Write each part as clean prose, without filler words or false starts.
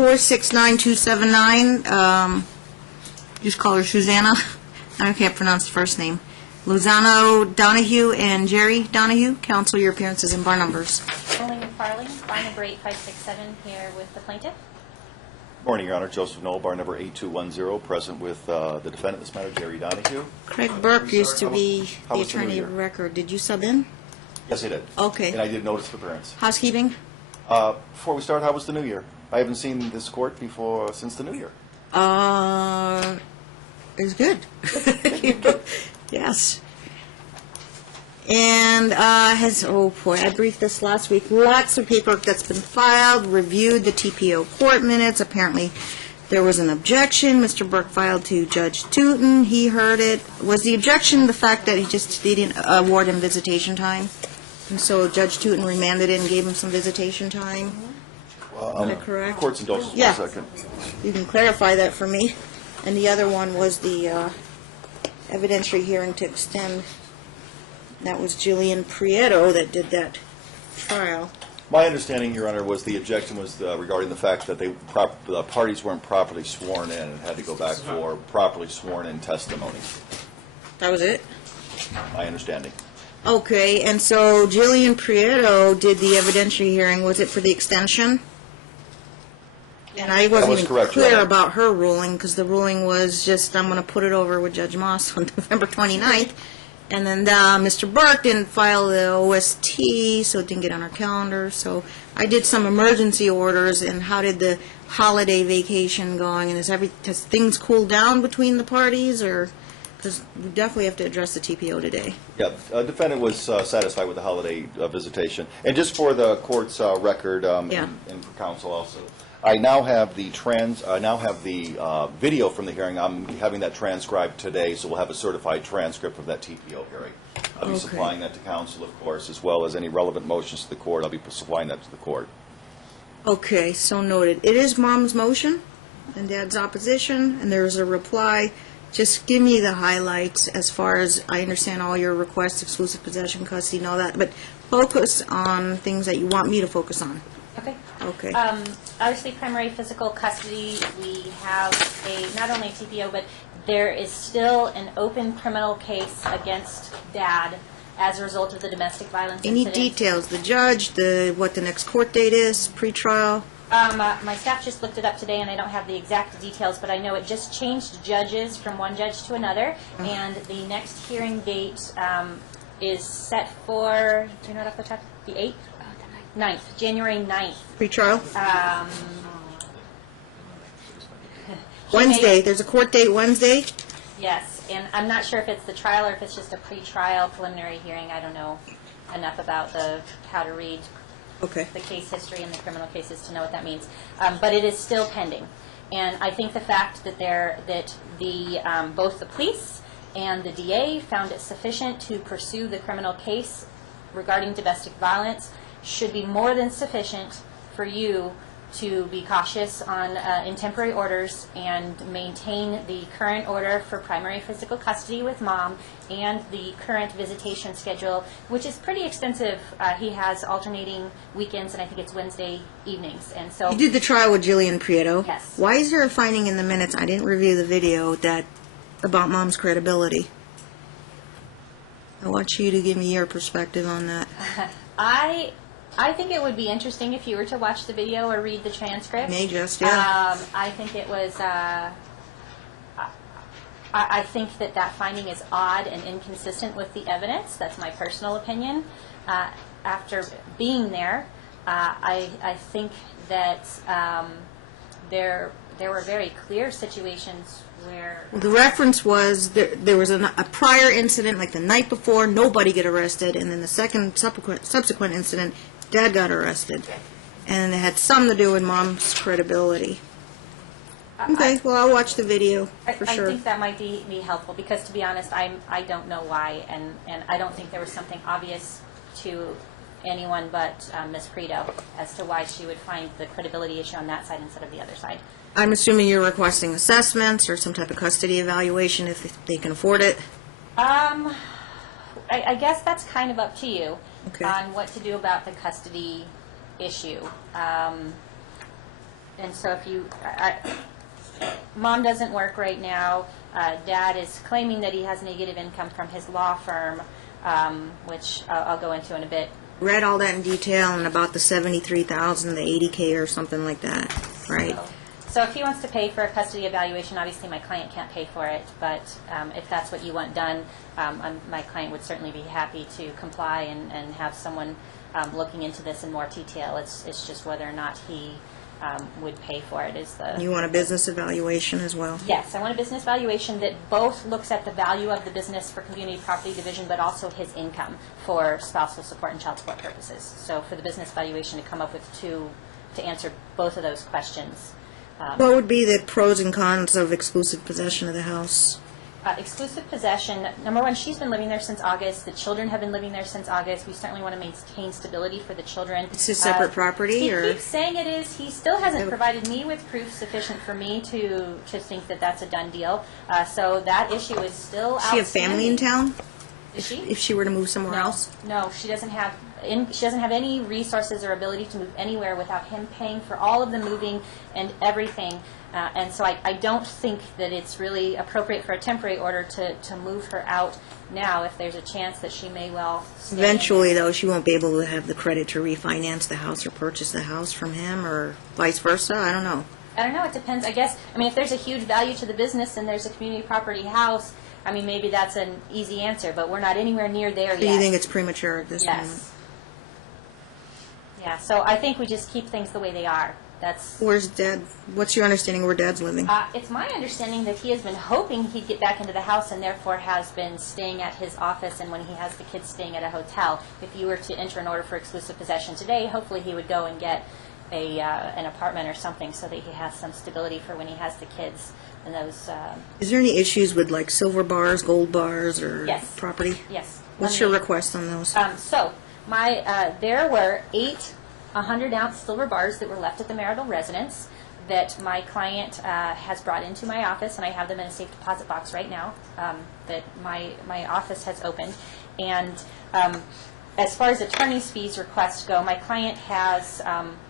469-279. Just call her Susanna. I can't pronounce the first name. Lozano, Donohue, and Jerry Donohue. Counsel, your appearances and bar numbers. Rolling McFarlane, bar number 8567, here with the plaintiff. Morning, Your Honor. Joseph Knoll, bar number 8210, present with the defendant in this matter, Jerry Donohue. Craig Burke used to be the attorney of record. Did you sub in? Yes, I did. Okay. And I did notice the appearance. Housekeeping? Before we start, how was the New Year? I haven't seen this court before since the New Year. It was good. Yes. And oh boy, I briefed this last week. Lots of paperwork that's been filed, reviewed the TPO court minutes. Apparently there was an objection. Mr. Burke filed to Judge Tootin. He heard it. Was the objection the fact that he didn't award him visitation time? And so Judge Tootin remanded it and gave him some visitation time? Is that correct? Court's indulgence, Yeah. 1 second. You can clarify that for me. And the other one was the evidentiary hearing to extend. That was Jillian Prieto that did that trial. My understanding, Your Honor, was the objection was regarding the fact that the parties weren't properly sworn in and had to go back for properly sworn in testimony. That was it? My understanding. Okay, and so Jillian Prieto did the evidentiary hearing. Was it for the extension? And I wasn't even correct, clear Your Honor. about her ruling, because the ruling was just, I'm going to put it over with Judge Moss on November 29th. And then Mr. Burke didn't file the OST, so it didn't get on our calendar. So I did some emergency orders, and how did the holiday vacation going? And has things cooled down between the parties? Or because we definitely have to address the TPO today. Yeah, defendant was satisfied with the holiday visitation. And just for the court's record Yeah. and for counsel also, I now have the video from the hearing. I'm having that transcribed today, so we'll have a certified transcript of that TPO hearing. I'll be Okay. supplying that to counsel, of course, as well as any relevant motions to the court. I'll be supplying that to the court. Okay, so noted. It is Mom's motion and Dad's opposition, and there is a reply. Just give me the highlights as far as I understand all your requests, exclusive possession, custody, and all that, but focus on things that you want me to focus on. Okay. Okay. Obviously, primary physical custody, we have not only a TPO, but there is still an open criminal case against Dad as a result of the domestic violence Any incident. details? The judge, what the next court date is, pretrial? My staff just looked it up today, and I don't have the exact details, but I know it just changed judges from one judge to another, and the next hearing date is set for, do you know it off the top? The 8th? 9th, January 9th. Pretrial? He Wednesday. made- There's a court date Wednesday? Yes, and I'm not sure if it's the trial or if it's just a pre-trial preliminary hearing. I don't know enough about how to read Okay. the case history and the criminal cases to know what that means. But it is still pending, and I think the fact that both the police and the DA found it sufficient to pursue the criminal case regarding domestic violence should be more than sufficient for you to be cautious on intemporary orders and maintain the current order for primary physical custody with Mom and the current visitation schedule, which is pretty extensive. He has alternating weekends, and I think it's Wednesday evenings. And so You did the trial with Jillian Prieto. Yes. Why is there a finding in the minutes, I didn't review the video, about Mom's credibility? I want you to give me your perspective on that. I think it would be interesting if you were to watch the video or read the transcript. May just, yeah. I think it was. I think that finding is odd and inconsistent with the evidence. That's my personal opinion. After being there, I think that there were very clear situations where The reference was there was a prior incident, like the night before, nobody got arrested, and then the subsequent incident, Dad got arrested. And it had something to do with Mom's credibility. Okay, well, I'll watch the video for sure. I think that might be helpful because, to be honest, I don't know why, and I don't think there was something obvious to anyone but Ms. Prieto as to why she would find the credibility issue on that side instead of the other side. I'm assuming you're requesting assessments or some type of custody evaluation if they can afford it. I guess that's kind of up to you Okay. on what to do about the custody issue. And so if you, Mom doesn't work right now. Dad is claiming that he has negative income from his law firm, which I'll go into in a bit. Read all that in detail and about the 73,000, the 80K or something like that, right? So if he wants to pay for a custody evaluation, obviously my client can't pay for it, but if that's what you want done, my client would certainly be happy to comply and have someone looking into this in more detail. It's just whether or not he would pay for it is the... You want a business evaluation as well? Yes, I want a business valuation that both looks at the value of the business for community property division, but also his income for spousal support and child support purposes. So for the business valuation to come up with to answer both of those questions. What would be the pros and cons of exclusive possession of the house? Exclusive possession, number one, she's been living there since August. The children have been living there since August. We certainly want to maintain stability for the children. It's a separate property, he or? keeps saying it is. He still hasn't provided me with proof sufficient for me to think that that's a done deal. So that issue is still Does she have outstanding. family in town? Is she? If she were to move somewhere else? No, she doesn't have. She doesn't have any resources or ability to move anywhere without him paying for all of the moving and everything. And so I don't think that it's really appropriate for a temporary order to move her out now if there's a chance that she may well stay. Eventually, though, she won't be able to have the credit to refinance the house or purchase the house from him, or vice versa? I don't know. I don't know. It depends. I guess, I mean, if there's a huge value to the business and there's a community property house, I mean, maybe that's an easy answer, but we're not anywhere near there So yet. you think it's premature at this moment? Yes. Yeah, so I think we just keep things the way they are. That's. Where's Dad? What's your understanding where Dad's living? It's my understanding that he has been hoping he'd get back into the house and therefore has been staying at his office, and when he has the kids staying at a hotel. If you were to enter an order for exclusive possession today, hopefully he would go and get an apartment or something so that he has some stability for when he has the kids and those. Is there any issues with like silver bars, gold bars, or Yes. property? Yes. What's your request on those? So there were 8 100-ounce silver bars that were left at the marital residence that my client has brought into my office, and I have them in a safe deposit box right now that my office has opened. And as far as attorney's fees requests go, my client has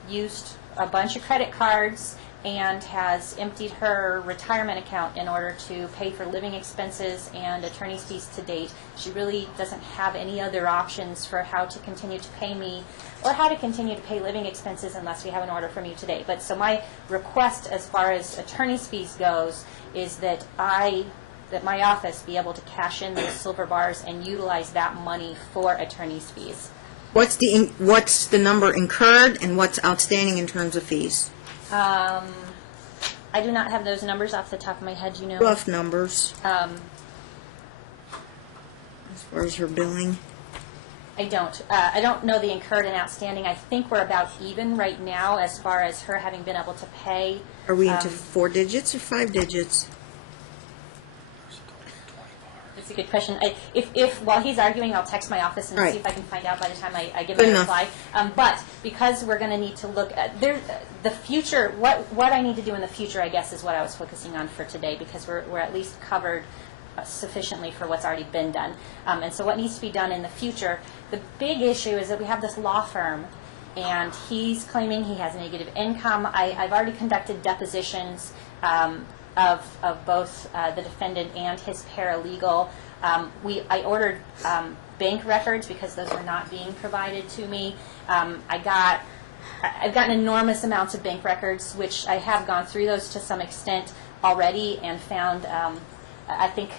used a bunch of credit cards and has emptied her retirement account in order to pay for living expenses and attorney's fees to date. She really doesn't have any other options for how to continue to pay me or how to continue to pay living expenses unless we have an order from you today. But so my request as far as attorney's fees goes is that my office be able to cash in those silver bars and utilize that money for attorney's fees. What's the number incurred and what's outstanding in terms of fees? I do not have those numbers off the top of my head, you know. Rough numbers as far as her billing. I don't know the incurred and outstanding. I think we're about even right now as far as her having been able to pay. Are we into 4 digits or 5 digits? That's a good question. If while he's arguing, I'll text my office and Right. see if I can find out by the time I give Good my enough. reply. But because we're going to need to look at the future, what I need to do in the future, I guess, is what I was focusing on for today, because we're at least covered sufficiently for what's already been done. And so what needs to be done in the future, the big issue is that we have this law firm, and he's claiming he has negative income. I've already conducted depositions of both the defendant and his paralegal. I ordered bank records because those were not being provided to me. I've gotten enormous amounts of bank records, which I have gone through those to some extent already and found, I think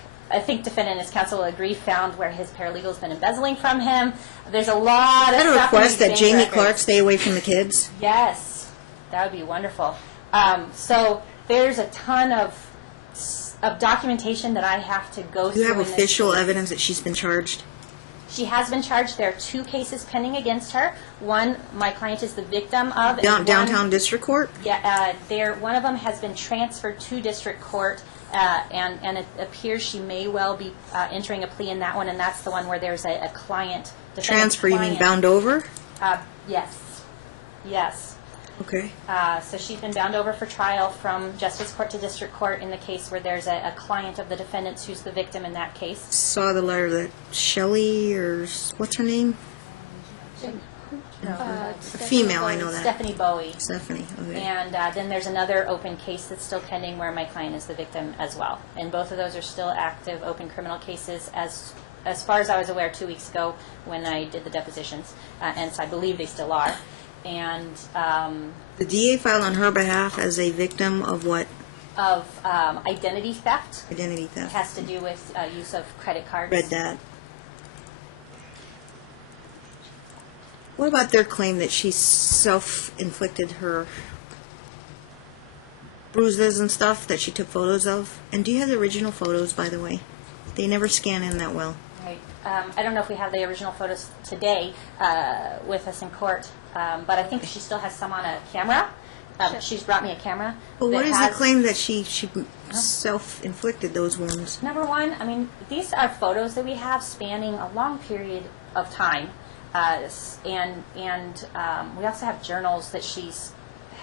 defendant and his counsel will agree, found where his paralegal's been embezzling from him. There's a lot of Is that a stuff in request these that bank Jamie records. Clark stay away from the kids? Yes, that would be wonderful. So there's a ton of documentation that I have to go Do through. you have in this official case. evidence that she's been charged? She has been charged. There are 2 cases pending against her. One, my client is the victim of. and one- Downtown District Court? Yeah, one of them has been transferred to district court, and it appears she may well be entering a plea in that one, and that's the one where there's a client. defendant's Transfer, you mean client. bound over? Yes. Okay. So she's been bound over for trial from justice court to district court in the case where there's a client of the defendant's who's the victim in that case. Saw the letter that Shelley, or what's her name? No, female, I know that. Stephanie Bowie. Stephanie, okay. And then there's another open case that's still pending where my client is the victim as well. And both of those are still active, open criminal cases as far as I was aware 2 weeks ago when I did the depositions. And so I believe they still are. And The DA filed on her behalf as a victim of what? of identity theft. Identity It theft. has to do with use of credit cards. Read that. What about their claim that she self-inflicted her bruises and stuff that she took photos of? And do you have the original photos, by the way? They never scan in that well. Right. I don't know if we have the original photos today with us in court, but I think she still has some on a camera. She's brought me a camera. But what that is the has- claim that she self-inflicted those wounds? Number one, I mean, these are photos that we have spanning a long period of time, and we also have journals that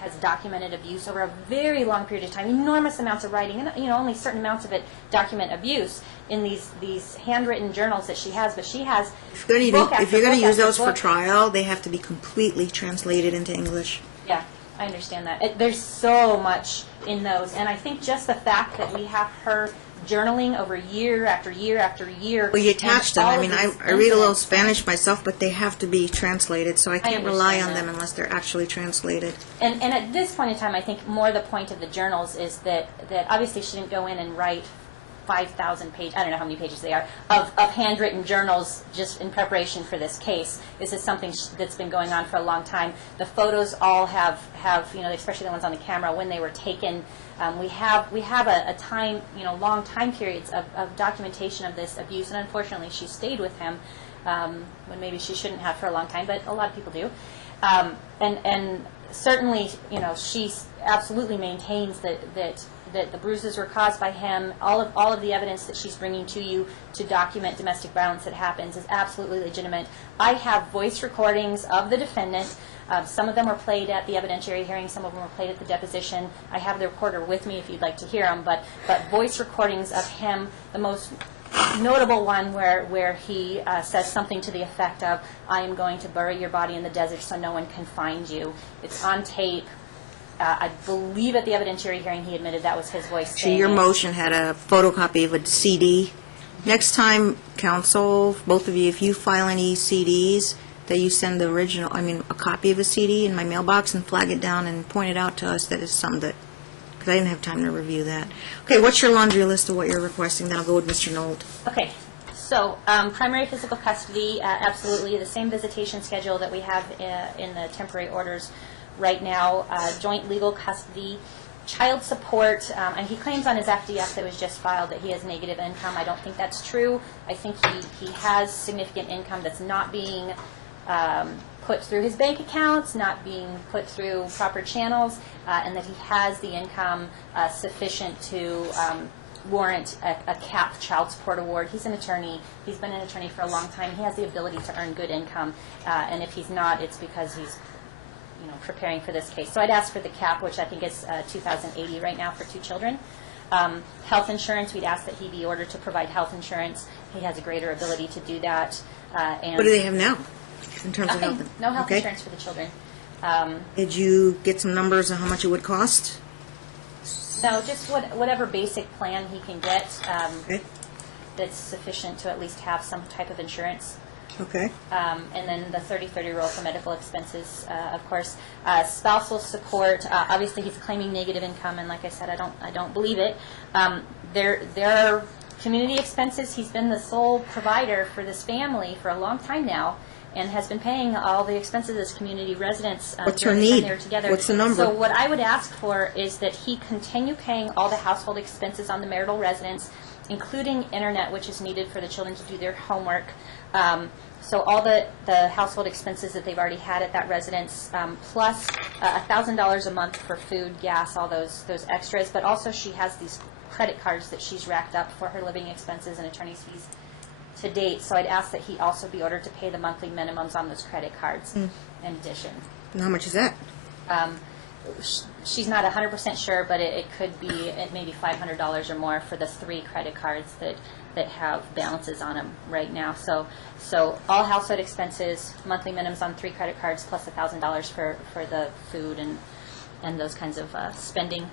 has documented abuse over a very long period of time, enormous amounts of writing, and only certain amounts of it document abuse in these handwritten journals that she has. But she has If you're book going after to book use after those for book. trial, they have to be completely translated into English. Yeah, I understand that. There's so much in those, and I think just the fact that we have her journaling over year after year after year. Well, you attach them. and I all mean, of I these read a little incidents. Spanish myself, but they have to be translated, so I can't rely on understand them that. unless they're actually translated. And at this point in time, I think more the point of the journals is that obviously she didn't go in and write 5,000 pages, I don't know how many pages they are, of handwritten journals just in preparation for this case. This is something that's been going on for a long time. The photos all have especially the ones on the camera, when they were taken. We have a time, long time periods of documentation of this abuse, and unfortunately she stayed with him when maybe she shouldn't have for a long time, but a lot of people do. And certainly, she absolutely maintains that the bruises were caused by him. All of the evidence that she's bringing to you to document domestic violence that happens is absolutely legitimate. I have voice recordings of the defendant. Some of them were played at the evidentiary hearing. Some of them were played at the deposition. I have the recorder with me if you'd like to hear them. But voice recordings of him, the most notable one where he says something to the effect of, "I am going to bury your body in the desert so no one can find you." It's on tape. I believe at the evidentiary hearing he admitted that was his voice So saying your it. motion had a photocopy of a CD. Next time, counsel, both of you, if you file any CDs, that you send the original, a copy of a CD in my mailbox and flag it down and point it out to us that it's something that, because I didn't have time to review that. Okay, what's your laundry list of what you're requesting? Then I'll go with Mr. Nolt. Okay, so primary physical custody, absolutely the same visitation schedule that we have in the temporary orders right now. Joint legal custody, child support, and he claims on his FDF that was just filed that he has negative income. I don't think that's true. I think he has significant income that's not being put through his bank accounts, not being put through proper channels, and that he has the income sufficient to warrant a capped child support award. He's an attorney. He's been an attorney for a long time. He has the ability to earn good income, and if he's not, it's because he's preparing for this case. So I'd ask for the cap, which I think is $2,080 right now for 2 children. Health insurance, we'd ask that he be ordered to provide health insurance. He has a greater ability to do that. And What do they have now in terms of nothing, health? no health Okay. insurance for the children. Did you get some numbers on how much it would cost? No, just whatever basic plan he can get Okay. that's sufficient to at least have some type of insurance. Okay. And then the 30-30 rule for medical expenses, of course. Spousal support, obviously he's claiming negative income, and like I said, I don't believe it. There are community expenses. He's been the sole provider for this family for a long time now, and has been paying all the expenses as community residents. What's her during the time need? they were together. What's the number? So what I would ask for is that he continue paying all the household expenses on the marital residence, including internet, which is needed for the children to do their homework. So all the household expenses that they've already had at that residence, plus $1,000 a month for food, gas, all those extras. But also she has these credit cards that she's racked up for her living expenses and attorney's fees to date. So I'd ask that he also be ordered to pay the monthly minimums on those credit cards in addition. And how much is that? she's not 100% sure, but it could be maybe $500 or more for the 3 credit cards that have balances on them right now. So all household expenses, monthly minimums on 3 credit cards, plus $1,000 for the food and those kinds of spending.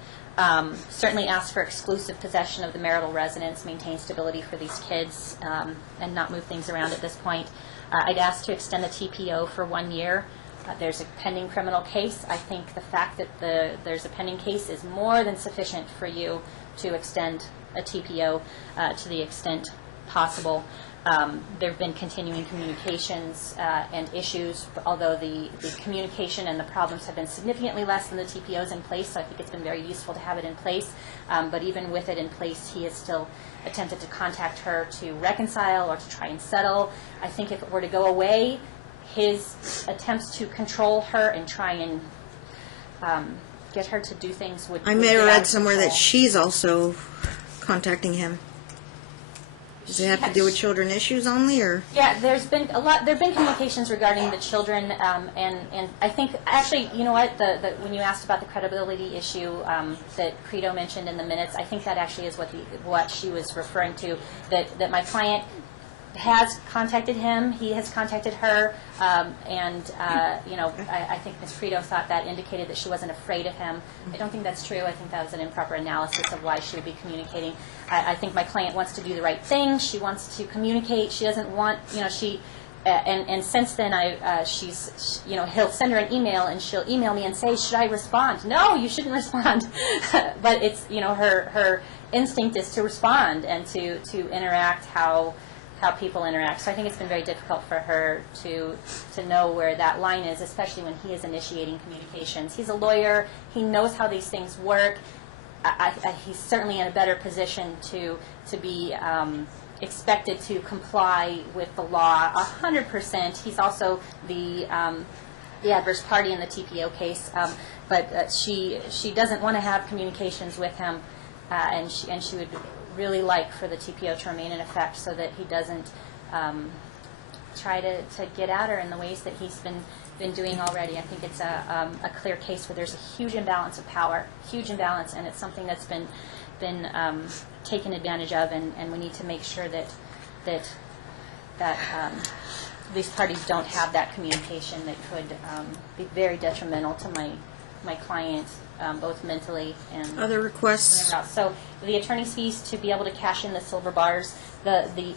Certainly ask for exclusive possession of the marital residence, maintain stability for these kids, and not move things around at this point. I'd ask to extend the TPO for 1 year. There's a pending criminal case. I think the fact that there's a pending case is more than sufficient for you to extend a TPO to the extent possible. There have been continuing communications and issues, although the communication and the problems have been significantly less than the TPOs in place, so I think it's been very useful to have it in place. But even with it in place, he has still attempted to contact her to reconcile or to try and settle. I think if it were to go away, his attempts to control her and try and get her to do things would... I may have read somewhere that she's also contacting him. Does it have to do with children issues only, or? Yeah, there've been communications regarding the children, and I think, actually, you know what, when you asked about the credibility issue that Credo mentioned in the minutes, I think that actually is what she was referring to, that my client has contacted him, he has contacted her, and I think Ms. Credo thought that indicated that she wasn't afraid of him. I don't think that's true. I think that was an improper analysis of why she would be communicating. I think my client wants to do the right thing. She wants to communicate. She doesn't want, and since then he'll send her an email and she'll email me and say, should I respond? No, you shouldn't respond. But it's, her instinct is to respond and to interact how people interact. So I think it's been very difficult for her to know where that line is, especially when he is initiating communications. He's a lawyer. He knows how these things work. He's certainly in a better position to be expected to comply with the law 100%. He's also the adverse party in the TPO case, but she doesn't want to have communications with him, and she would really like for the TPO to remain in effect so that he doesn't try to get at her in the ways that he's been doing already. I think it's a clear case where there's a huge imbalance of power, and it's something that's been taken advantage of, and we need to make sure that these parties don't have that communication that could be very detrimental to my client, both mentally and Other requests? So the attorney's fees to be able to cash in the silver bars, the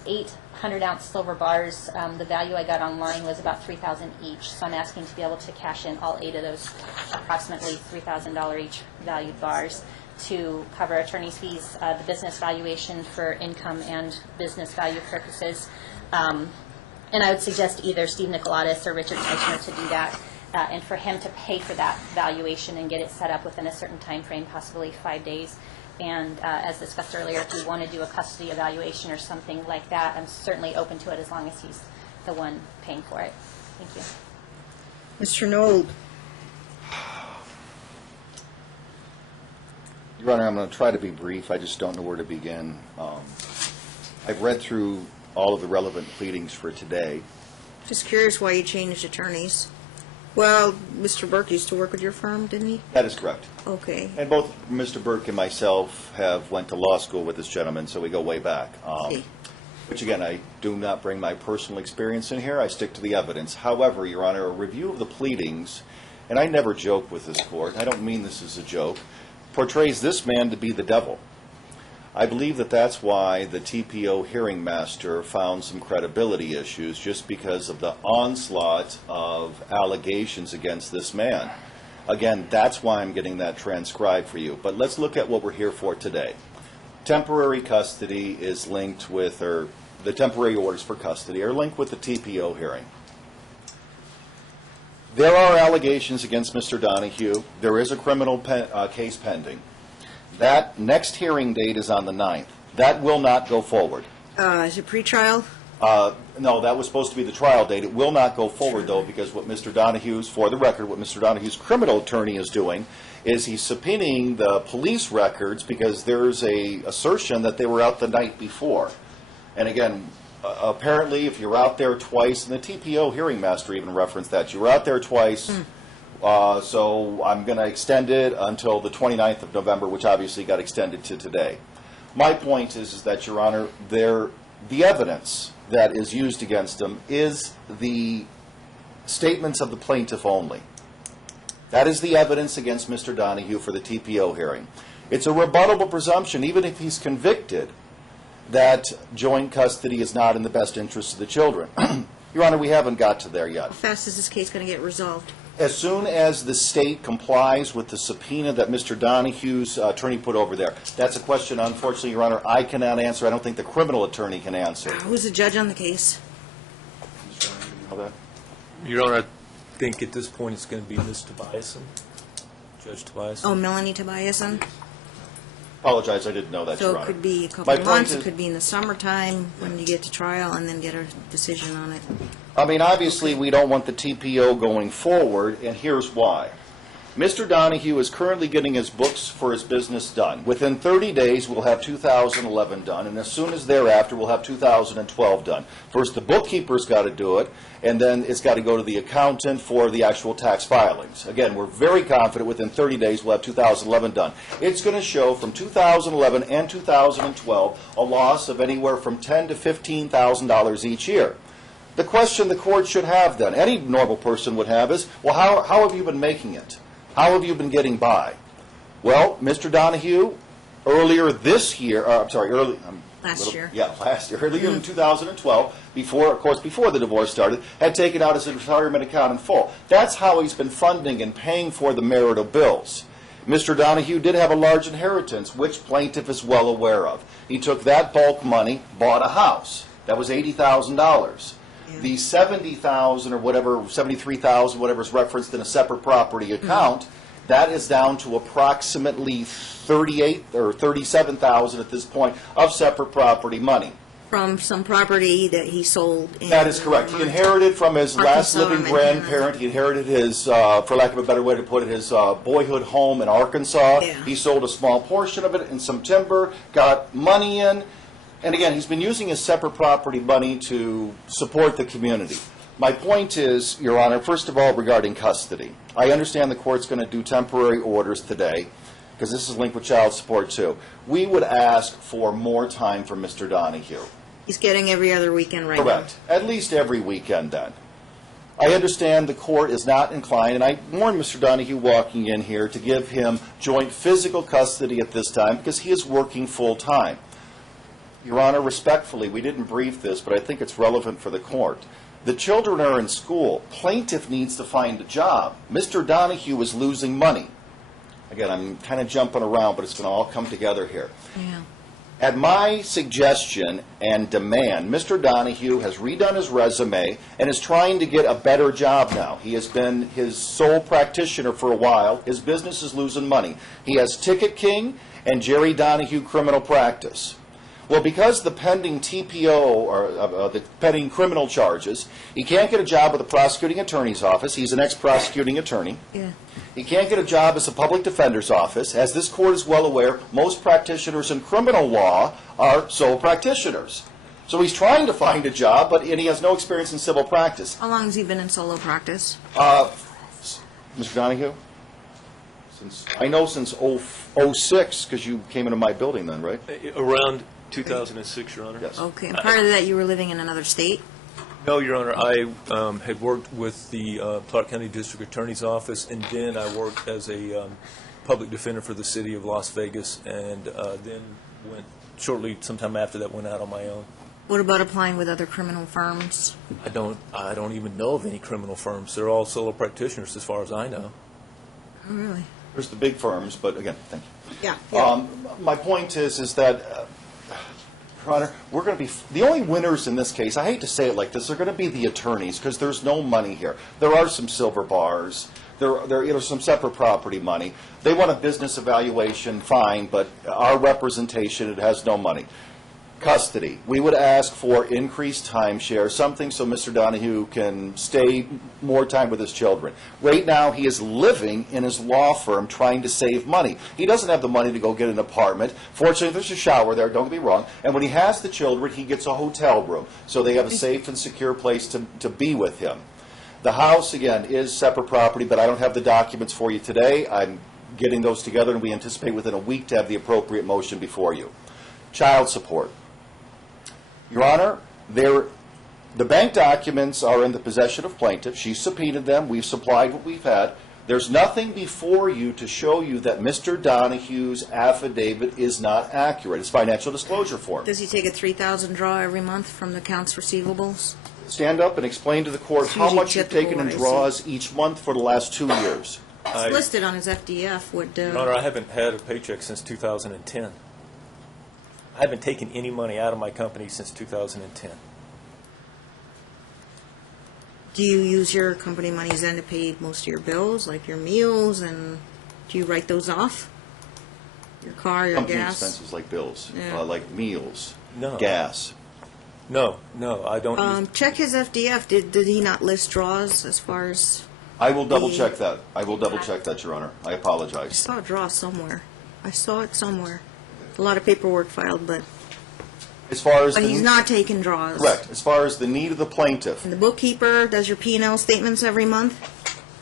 800-ounce silver bars, the value I got online was about $3,000 each. So I'm asking to be able to cash in all 8 of those approximately $3,000 each valued bars to cover attorney's fees, the business valuation for income and business value purposes. And I would suggest either Steve Nicolatis or Richard Teichner to do that. And for him to pay for that valuation and get it set up within a certain time frame, possibly 5 days. And as discussed earlier, if you want to do a custody evaluation or something like that, I'm certainly open to it as long as he's the one paying for it. Thank you. Mr. Knoll? Your Honor, I'm going to try to be brief. I just don't know where to begin. I've read through all of the relevant pleadings for today. Just curious why you changed attorneys. Well, Mr. Burke used to work with your firm, didn't he? That is correct. Okay. And both Mr. Burke and myself have went to law school with this gentleman, so we go way back. See. Which, again, I do not bring my personal experience in here. I stick to the evidence. However, Your Honor, a review of the pleadings, and I never joke with this court, I don't mean this as a joke, portrays this man to be the devil. I believe that that's why the TPO hearing master found some credibility issues, just because of the onslaught of allegations against this man. Again, that's why I'm getting that transcribed for you. But let's look at what we're here for today. Temporary custody is linked with, or the temporary orders for custody are linked with the TPO hearing. There are allegations against Mr. Donohue. There is a criminal case pending. That next hearing date is on the 9th. That will not go forward. Is it pretrial? No, that was supposed to be the trial date. It will not go forward, though, because what Mr. Donohue's, for the record, what Mr. Donohue's criminal attorney is doing is he's subpoenaing the police records because there's a assertion that they were out the night before. And again, apparently, if you're out there twice, and the TPO hearing master even referenced that, you were out there twice, so I'm going to extend it until the 29th of November, which obviously got extended to today. My point is that, Your Honor, the evidence that is used against him is the statements of the plaintiff only. That is the evidence against Mr. Donohue for the TPO hearing. It's a rebuttable presumption, even if he's convicted, that joint custody is not in the best interest of the children. Your Honor, we haven't got to there yet. How fast is this case going to get resolved? As soon as the state complies with the subpoena that Mr. Donohue's attorney put over there. That's a question, unfortunately, Your Honor, I cannot answer. I don't think the criminal attorney can answer. Who's the judge on the case? Your Honor, I think at this point it's going to be Ms. Tobiasen, Judge Tobiasen. Oh, Melanie Tobiasen? Apologize, I didn't know that, So Your it Honor. could be a couple My of point months, is- it could be in the summertime when you get to trial and then get a decision on it. I mean, obviously, we don't want the TPO going forward, and here's why. Mr. Donohue is currently getting his books for his business done. Within 30 days, we'll have 2011 done, and as soon as thereafter, we'll have 2012 done. First, the bookkeeper's got to do it, and then it's got to go to the accountant for the actual tax filings. Again, we're very confident within 30 days, we'll have 2011 done. It's going to show from 2011 and 2012 a loss of anywhere from $10,000 to $15,000 each year. The question the court should have then, any normal person would have is, well, how have you been making it? How have you been getting by? Well, Mr. Donohue, earlier this year, Last year. Yeah, last year, earlier in 2012, before the divorce started, had taken out his retirement account in full. That's how he's been funding and paying for the marital bills. Mr. Donohue did have a large inheritance, which plaintiff is well aware of. He took that bulk money, bought a house. That was $80,000. Yeah. The $70,000 or whatever, $73,000, whatever is referenced in a separate property account, that is down to approximately $38,000 or $37,000 at this point of separate property money. From some property that he sold. In That is correct. He inherited from his last Arkansas, living Montana. grandparent. He inherited his, for lack of a better way to put it, his boyhood home in Arkansas. Yeah. He sold a small portion of it in some timber, got money in, and again, he's been using his separate property money to support the community. My point is, Your Honor, first of all, regarding custody. I understand the court's going to do temporary orders today, because this is linked with child support too. We would ask for more time for Mr. Donohue. He's getting every other weekend right now. Correct. At least every weekend then. I understand the court is not inclined, and I warned Mr. Donohue walking in here to give him joint physical custody at this time because he is working full-time. Your Honor, respectfully, we didn't brief this, but I think it's relevant for the court. The children are in school. Plaintiff needs to find a job. Mr. Donohue is losing money. Again, I'm kind of jumping around, but it's going to all come together here. Yeah. At my suggestion and demand, Mr. Donohue has redone his resume and is trying to get a better job now. He has been his sole practitioner for a while. His business is losing money. He has Ticket King and Jerry Donohue Criminal Practice. Well, because the pending TPO, or the pending criminal charges, he can't get a job with the prosecuting attorney's office. He's an ex-prosecuting attorney. Yeah. He can't get a job as a public defender's office. As this court is well aware, most practitioners in criminal law are sole practitioners. So he's trying to find a job, and he has no experience in civil practice. How long has he been in solo practice? Mr. Donohue? I know since 06, because you came into my building then, right? Around 2006, Your Honor. Yes. Okay. And prior to that, you were living in another state? No, Your Honor. I had worked with the Clark County District Attorney's Office, and then I worked as a public defender for the city of Las Vegas, and then went shortly, sometime after that, went out on my own. What about applying with other criminal firms? I don't even know of any criminal firms. They're all solo practitioners, as far as I know. Oh, really? There's the big firms, but again, thank you. Yeah. My point is that, Your Honor, we're going to be the only winners in this case. I hate to say it like this. They're going to be the attorneys because there's no money here. There are some silver bars. There some separate property money. They want a business evaluation, fine, but our representation, it has no money. Custody. We would ask for increased timeshare, something so Mr. Donohue can stay more time with his children. Right now, he is living in his law firm trying to save money. He doesn't have the money to go get an apartment. Fortunately, there's a shower there, don't get me wrong. And when he has the children, he gets a hotel room, so they have a safe and secure place to be with him. The house, again, is separate property, but I don't have the documents for you today. I'm getting those together, and we anticipate within a week to have the appropriate motion before you. Child support. Your Honor, the bank documents are in the possession of plaintiff. She subpoenaed them. We've supplied what we've had. There's nothing before you to show you that Mr. Donohue's affidavit is not accurate. It's financial disclosure form. Does he take a $3,000 draw every month from the accounts receivables? Stand up and explain to the court It's how usually much you've typical, taken in I see. draws each month for the last 2 years. It's listed on his FDF. Your Honor, I haven't had a paycheck since 2010. I haven't taken any money out of my company since 2010. Do you use your company monies then to pay most of your bills, like your meals, and do you write those off? Your car, your Company gas? expenses like bills, Yeah. like meals, No. gas. No, I don't use... Check his FDF. Did he not list draws as far as... I will double check that. I will double check that, Your Honor. I I apologize. saw a draw somewhere. I saw it somewhere. A lot of paperwork filed, but As far as he's not taking draws. correct. As far as the need of the plaintiff, And the bookkeeper does your P&L statements every month?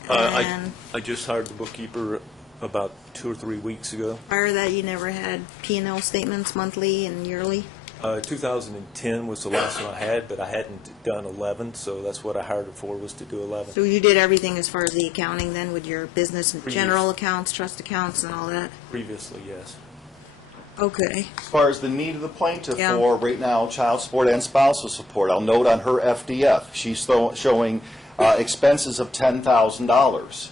And I just hired the bookkeeper about 2 or 3 weeks ago. prior to that, you never had P&L statements monthly and yearly? 2010 was the last one I had, but I hadn't done 11, so that's what I hired her for, was to do 11. So you did everything as far as the accounting then with your business and Previous. general accounts, trust accounts, and all that? Previously, yes. Okay. as far as the need of the plaintiff Yeah. for right now child support and spousal support, I'll note on her FDF, she's showing expenses of $10,000.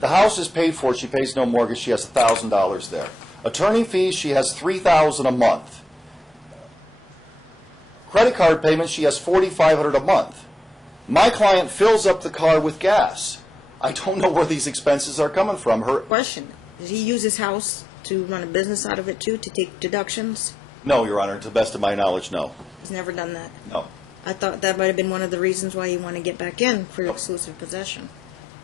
The house is paid for. She pays no mortgage. She has $1,000 there. Attorney fees, she has $3,000 a month. Credit card payments, she has $4,500 a month. My client fills up the car with gas. I don't know where these expenses are coming from. Question, does he use his house to run a business out of it too, to take deductions? No, Your Honor, to the best of my knowledge, no. He's never done that. No. I thought that might have been one of the reasons why you want to get back in for your exclusive possession.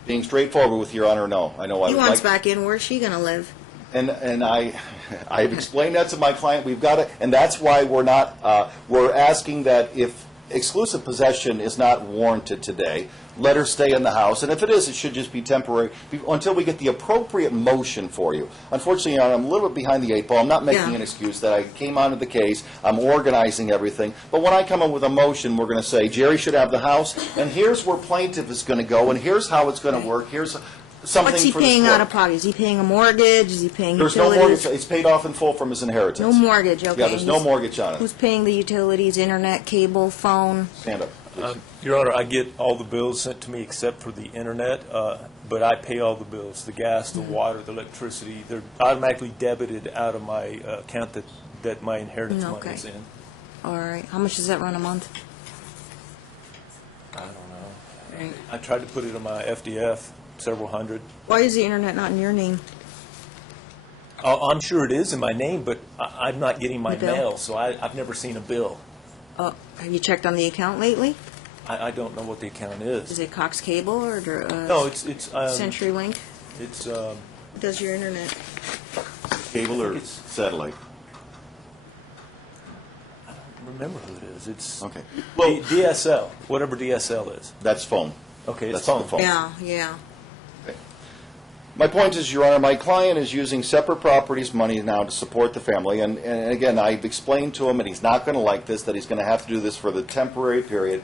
Being straightforward with Your Honor, no. I know I He would wants like... back in, where's she going to live? And I've explained that to my client. We've got it, and that's why we're not, we're asking that if exclusive possession is not warranted today, let her stay in the house. And if it is, it should just be temporary until we get the appropriate motion for you. Unfortunately, Your Honor, I'm a little bit behind the 8 ball. I'm not making Yeah. an excuse that I came onto the case. I'm organizing everything. But when I come in with a motion, we're going to say, Jerry should have the house, and here's where plaintiff is going to go, and here's how it's going to work. Here's something What's he for this paying court. out of pocket? Is he paying a mortgage? Is he paying There's no utilities? mortgage. It's paid off in full from his inheritance. No mortgage, okay. Yeah, there's no Who's- mortgage on Who's it. paying the utilities, internet, cable, phone? Stand up. please. Your Honor, I get all the bills sent to me except for the internet, but I pay all the bills, the gas, the water, the electricity. They're automatically debited out of my account that my inheritance money Okay. is in. All right. How much does that run a month? I don't know. I tried to put it in my FDF, several hundred. Why is the internet not in your name? I'm sure it is in my name, but I'm not getting my The bill? mail, so I've never seen a bill. Have you checked on the account lately? I don't know what the account Is is. it Cox Cable or No, it's CenturyLink? it's Who does your internet? Cable or it's- satellite? remember who it is. It's Okay. well, DSL, whatever DSL is. That's phone. Okay, it's That's phone. the phone. Yeah. Okay. My point is, Your Honor, my client is using separate properties money now to support the family, and again, I've explained to him, and he's not going to like this, that he's going to have to do this for the temporary period,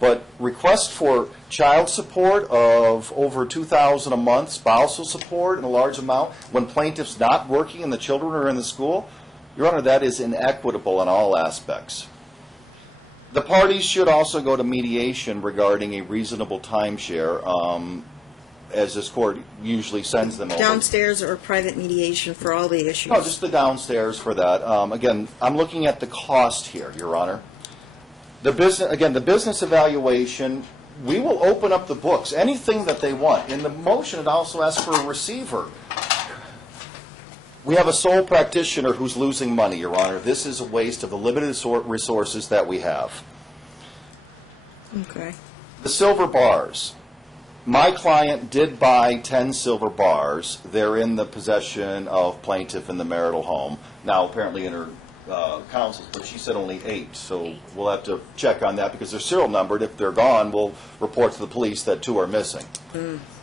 but request for child support of over $2,000 a month, spousal support in a large amount, when plaintiff's not working and the children are in the school, Your Honor, that is inequitable in all aspects. The parties should also go to mediation regarding a reasonable timeshare, as this court usually sends them over. Downstairs or private mediation for all the issues? No, just the downstairs for that. Again, I'm looking at the cost here, Your Honor. The business evaluation, we will open up the books, anything that they want. In the motion, it also asks for a receiver. We have a sole practitioner who's losing money, Your Honor. This is a waste of the limited resources that we have. Okay. The silver bars. My client did buy 10 silver bars. They're in the possession of plaintiff in the marital home. Now, apparently in her counsels, but she said only 8. So we'll have to check on that because they're serial numbered. If they're gone, we'll report to the police that 2 are missing.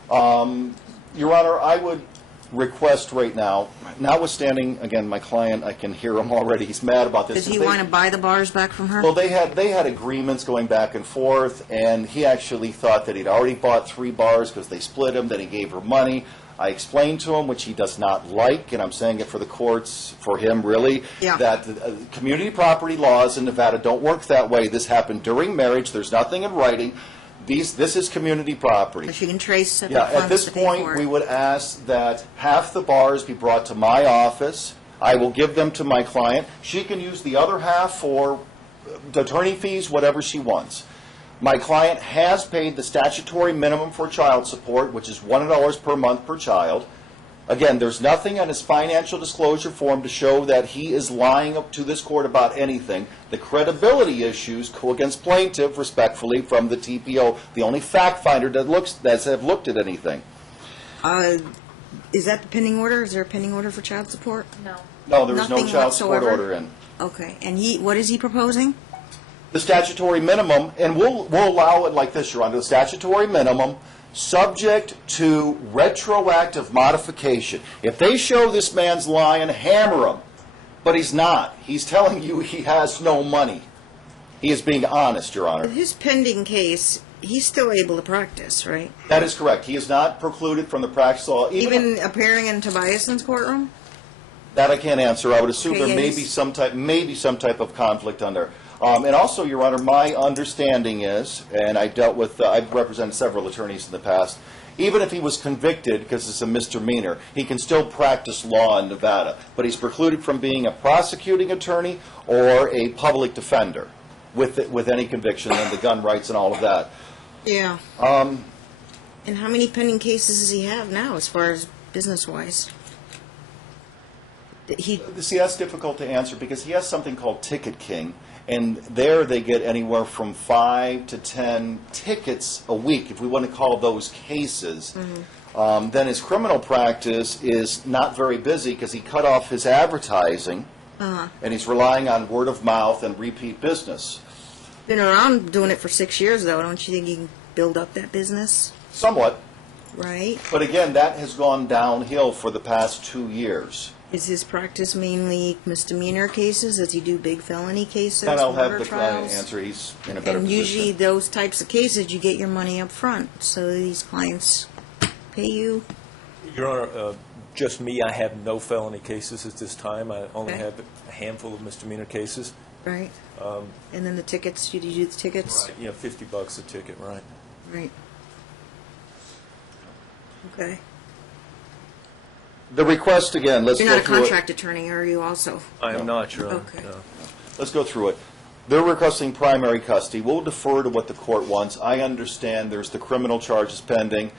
Your Honor, I would request right now, notwithstanding, again, my client, I can hear him already. He's mad about this. Does he want to buy the bars back from her? Well, they had agreements going back and forth, and he actually thought that he'd already bought 3 bars because they split him, then he gave her money. I explained to him, which he does not like, and I'm saying it for the courts, for him really, Yeah. that community property laws in Nevada don't work that way. This happened during marriage. There's nothing in writing. This is community property. She can trace the Yeah, funds at this to pay point, for it. we would ask that half the bars be brought to my office. I will give them to my client. She can use the other half for attorney fees, whatever she wants. My client has paid the statutory minimum for child support, which is $100 per month per child. Again, there's nothing on his financial disclosure form to show that he is lying up to this court about anything. The credibility issues go against plaintiff, respectfully, from the TPO, the only fact finder that have looked at anything. Is that the pending order? Is there a pending order for child support? No. No, there was no Nothing child support whatsoever? order in. Okay, and what is he proposing? The statutory minimum, and we'll allow it like this, Your Honor, the statutory minimum, subject to retroactive modification. If they show this man's lying, hammer him. But he's not. He's telling you he has no money. He is being honest, Your Honor. His pending case, he's still able to practice, right? That is correct. He is not precluded from the practice law. Even appearing in Tobiason's courtrum? That I can't answer. I would assume Okay, there yeah, may he's- be some type of conflict on there. And also, Your Honor, my understanding is, and I've represented several attorneys in the past, even if he was convicted, because it's a misdemeanor, he can still practice law in Nevada. But he's precluded from being a prosecuting attorney or a public defender with any conviction and the gun rights and all of that. Yeah. And how many pending cases does he have now, as far as business-wise? See, that's difficult to answer because he has something called Ticket King, and there they get anywhere from 5 to 10 tickets a week, if we want to call those cases. Then his criminal practice is not very busy because he cut off his advertising, and he's relying on word of mouth and repeat business. Been around doing it for 6 years, though. Don't you think he can build up that business? Somewhat, Right? but again, that has gone downhill for the past 2 years. Is his practice mainly misdemeanor cases? Does he do big felony cases, And I'll have murder the client trials? answer. He's in a better And position. usually those types of cases, you get your money up front, so these clients pay you. Your Honor, just me, I have no felony cases at this time. I only Okay. have a handful of misdemeanor cases. Right. And then the tickets, you do the tickets? You know, $50 a ticket, right? Right. Okay. The request, again, let's You're go not a through it. contract attorney, are you also? I am not, Your Honor. Okay. No. Let's go through it. They're requesting primary custody. We'll defer to what the court wants. I understand there's the criminal charges pending.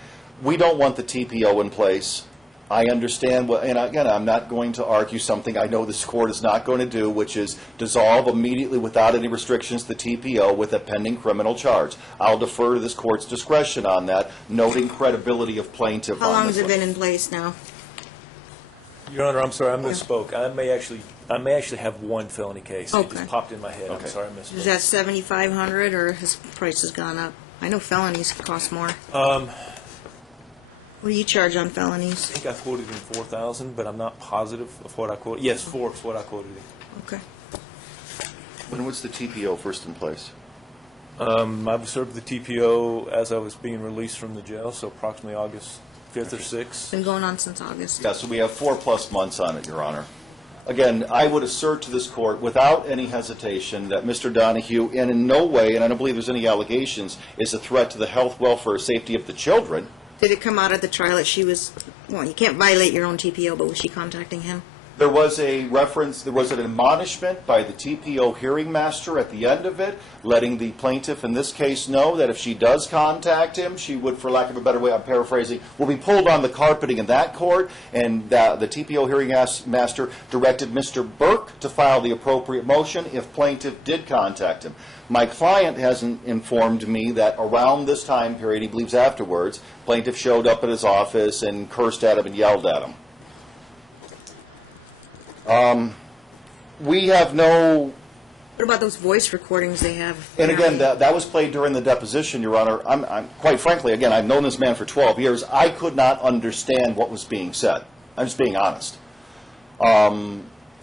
We don't want the TPO in place. I understand, and again, I'm not going to argue something I know this court is not going to do, which is dissolve immediately without any restrictions the TPO with a pending criminal charge. I'll defer to this court's discretion on that, noting credibility of plaintiff How on long this has it one. been in place now? Your Honor, I'm sorry, I misspoke. I may actually have one felony case. It Okay. just popped in my head. I'm Okay. sorry, I misspoke. Is that 7,500 or has price has gone up? I know felonies cost more. What do you charge on felonies? I think I quoted him 4,000, but I'm not positive of what I quoted. Yes, 4 is what I quoted him. Okay. When was the TPO first in place? I served the TPO as I was being released from the jail, so approximately August 5th or 6th. Been going on since August. Yeah, so we have 4+ months on it, Your Honor. Again, I would assert to this court, without any hesitation, that Mr. Donohue, and in no way, and I don't believe there's any allegations, is a threat to the health, welfare, or safety of the children. Did it come out at the trial that she was, well, you can't violate your own TPO, but was she contacting him? There was a reference, there was an admonishment by the TPO hearing master at the end of it, letting the plaintiff in this case know that if she does contact him, she would, for lack of a better way, I'm paraphrasing, will be pulled on the carpeting in that court, and the TPO hearing master directed Mr. Burke to file the appropriate motion if plaintiff did contact him. My client hasn't informed me that around this time period, he believes afterwards, plaintiff showed up at his office and cursed at him and yelled at him. we have no, What about those voice recordings they have? and again, that was played during the deposition, Your Honor. I'm quite frankly, again, I've known this man for 12 years. I could not understand what was being said. I'm just being honest.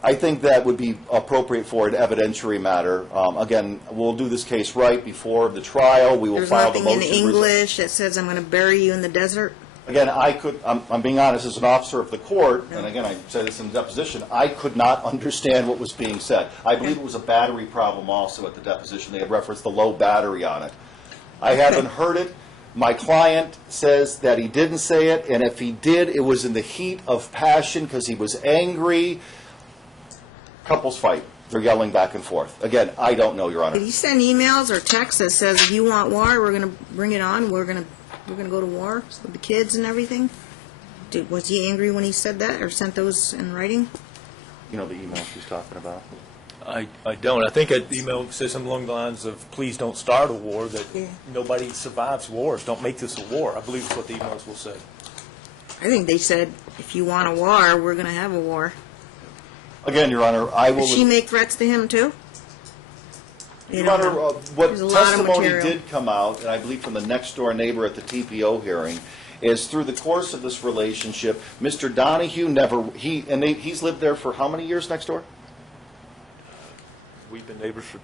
I think that would be appropriate for an evidentiary matter. Again, we'll do this case right before the trial. We will There's file the nothing motion. in English that says I'm going to bury you in the desert? Again, I'm being honest, as an officer of the court, and again, I said this in the deposition, I could not understand what was being said. I believe it was a battery problem also at the deposition. They had referenced the low battery on it. I haven't heard it. My client says that he didn't say it, and if he did, it was in the heat of passion because he was angry. Couples fight. They're yelling back and forth. Again, I don't know, Your Honor. Did he send emails or texts that says, if you want war, we're going to bring it on, we're going to go to war with the kids and everything? Was he angry when he said that or sent those in writing? You know the email she's talking about? I don't. I think that email says something along the lines of, please don't start a war, that nobody survives wars. Don't make this a war. I believe that's what the emails will say. I think they said, if you want a war, we're going to have a war. Again, Your Honor, I will... Did she make threats to him, too? Your Honor, what There's a lot of testimony material. did come out, and I believe from the next-door neighbor at the TPO hearing, is through the course of this relationship, Mr. Donohue he's lived there for how many years next door? We've been neighbors for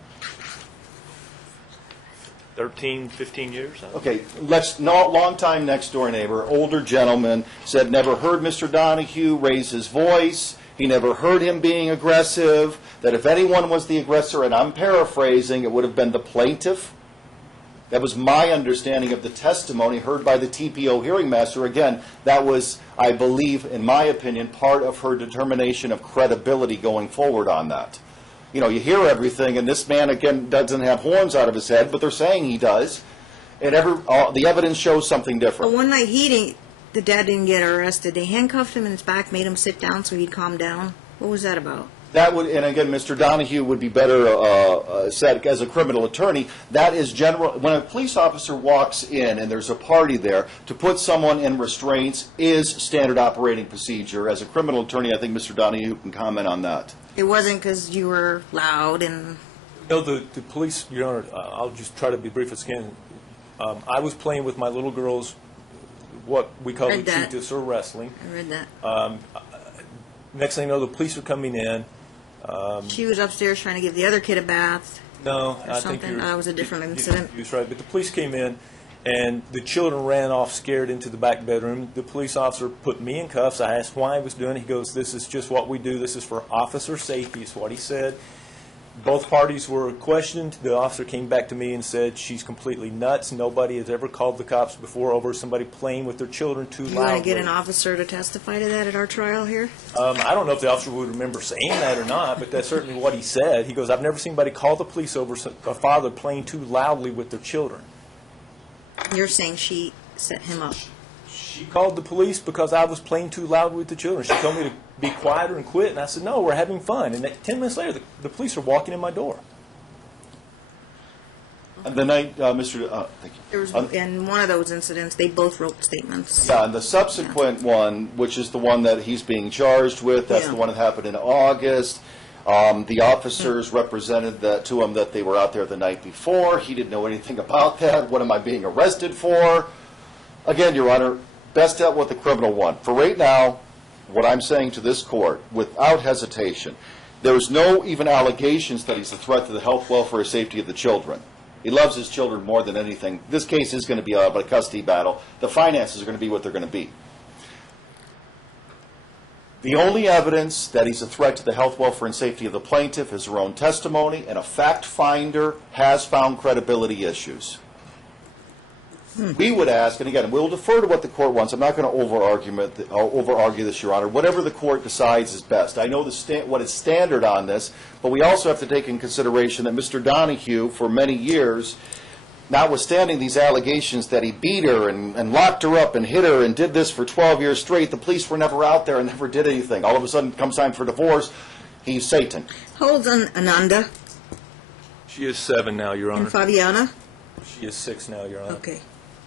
13, 15 years. Okay, long-time next-door neighbor, older gentleman, said never heard Mr. Donohue raise his voice. He never heard him being aggressive, that if anyone was the aggressor, and I'm paraphrasing, it would have been the plaintiff. That was my understanding of the testimony heard by the TPO hearing master. Again, that was, I believe, in my opinion, part of her determination of credibility going forward on that. You know, you hear everything, and this man, again, doesn't have horns out of his head, but they're saying he does. And the evidence shows something different. But one night the dad didn't get arrested. They handcuffed him in his back, made him sit down so he'd calm down. What was that about? That would, and again, Mr. Donohue would be better said as a criminal attorney. That is general. When a police officer walks in and there's a party there, to put someone in restraints is standard operating procedure. As a criminal attorney, I think Mr. Donohue can comment on that. It wasn't because you were loud and... No, the police, Your Honor, I'll just try to be brief as I can. I was playing with my little girls, what we call Read that. luchitas or wrestling. I read that. Next thing you know, the police are coming in. She was upstairs trying to give the other kid a bath. No, Or I think something. you're... That was a different incident. You're right, but the police came in, and the children ran off scared into the back bedroom. The police officer put me in cuffs. I asked why he was doing it. He goes, this is just what we do. This is for officer safety, is what he said. Both parties were questioned. The officer came back to me and said, she's completely nuts. Nobody has ever called the cops before over somebody playing with their children too loudly. You want to get an officer to testify to that at our trial here? I don't know if the officer would remember saying that or not, but that's certainly what he said. He goes, I've never seen anybody call the police over a father playing too loudly with their children. You're saying she set him up. She called the police because I was playing too loud with the children. She told me to be quieter and quit, and I said, no, we're having fun. And 10 minutes later, the police are walking in my door. And the night, thank you. There was, in one of those incidents, they both wrote statements. Yeah, and the subsequent one, which is the one that he's being charged with, that's Yeah. the one that happened in August. The officers represented that to him that they were out there the night before. He didn't know anything about that. What am I being arrested for? Again, Your Honor, best dealt with the criminal one. For right now, what I'm saying to this court, without hesitation, there's no even allegations that he's a threat to the health, welfare, or safety of the children. He loves his children more than anything. This case is going to be a custody battle. The finances are going to be what they're going to be. The only evidence that he's a threat to the health, welfare, and safety of the plaintiff is her own testimony, and a fact finder has found credibility issues. We would ask, and again, we'll defer to what the court wants. I'm not going to over-argue this, Your Honor. Whatever the court decides is best. I know what is standard on this, but we also have to take in consideration that Mr. Donohue, for many years, notwithstanding these allegations that he beat her and locked her up and hit her and did this for 12 years straight, the police were never out there and never did anything. All of a sudden, comes time for divorce, he's Satan. How old's Ananda She is 7 now, Your Honor. and Fabiana? She is 6 now, Your Honor. Okay,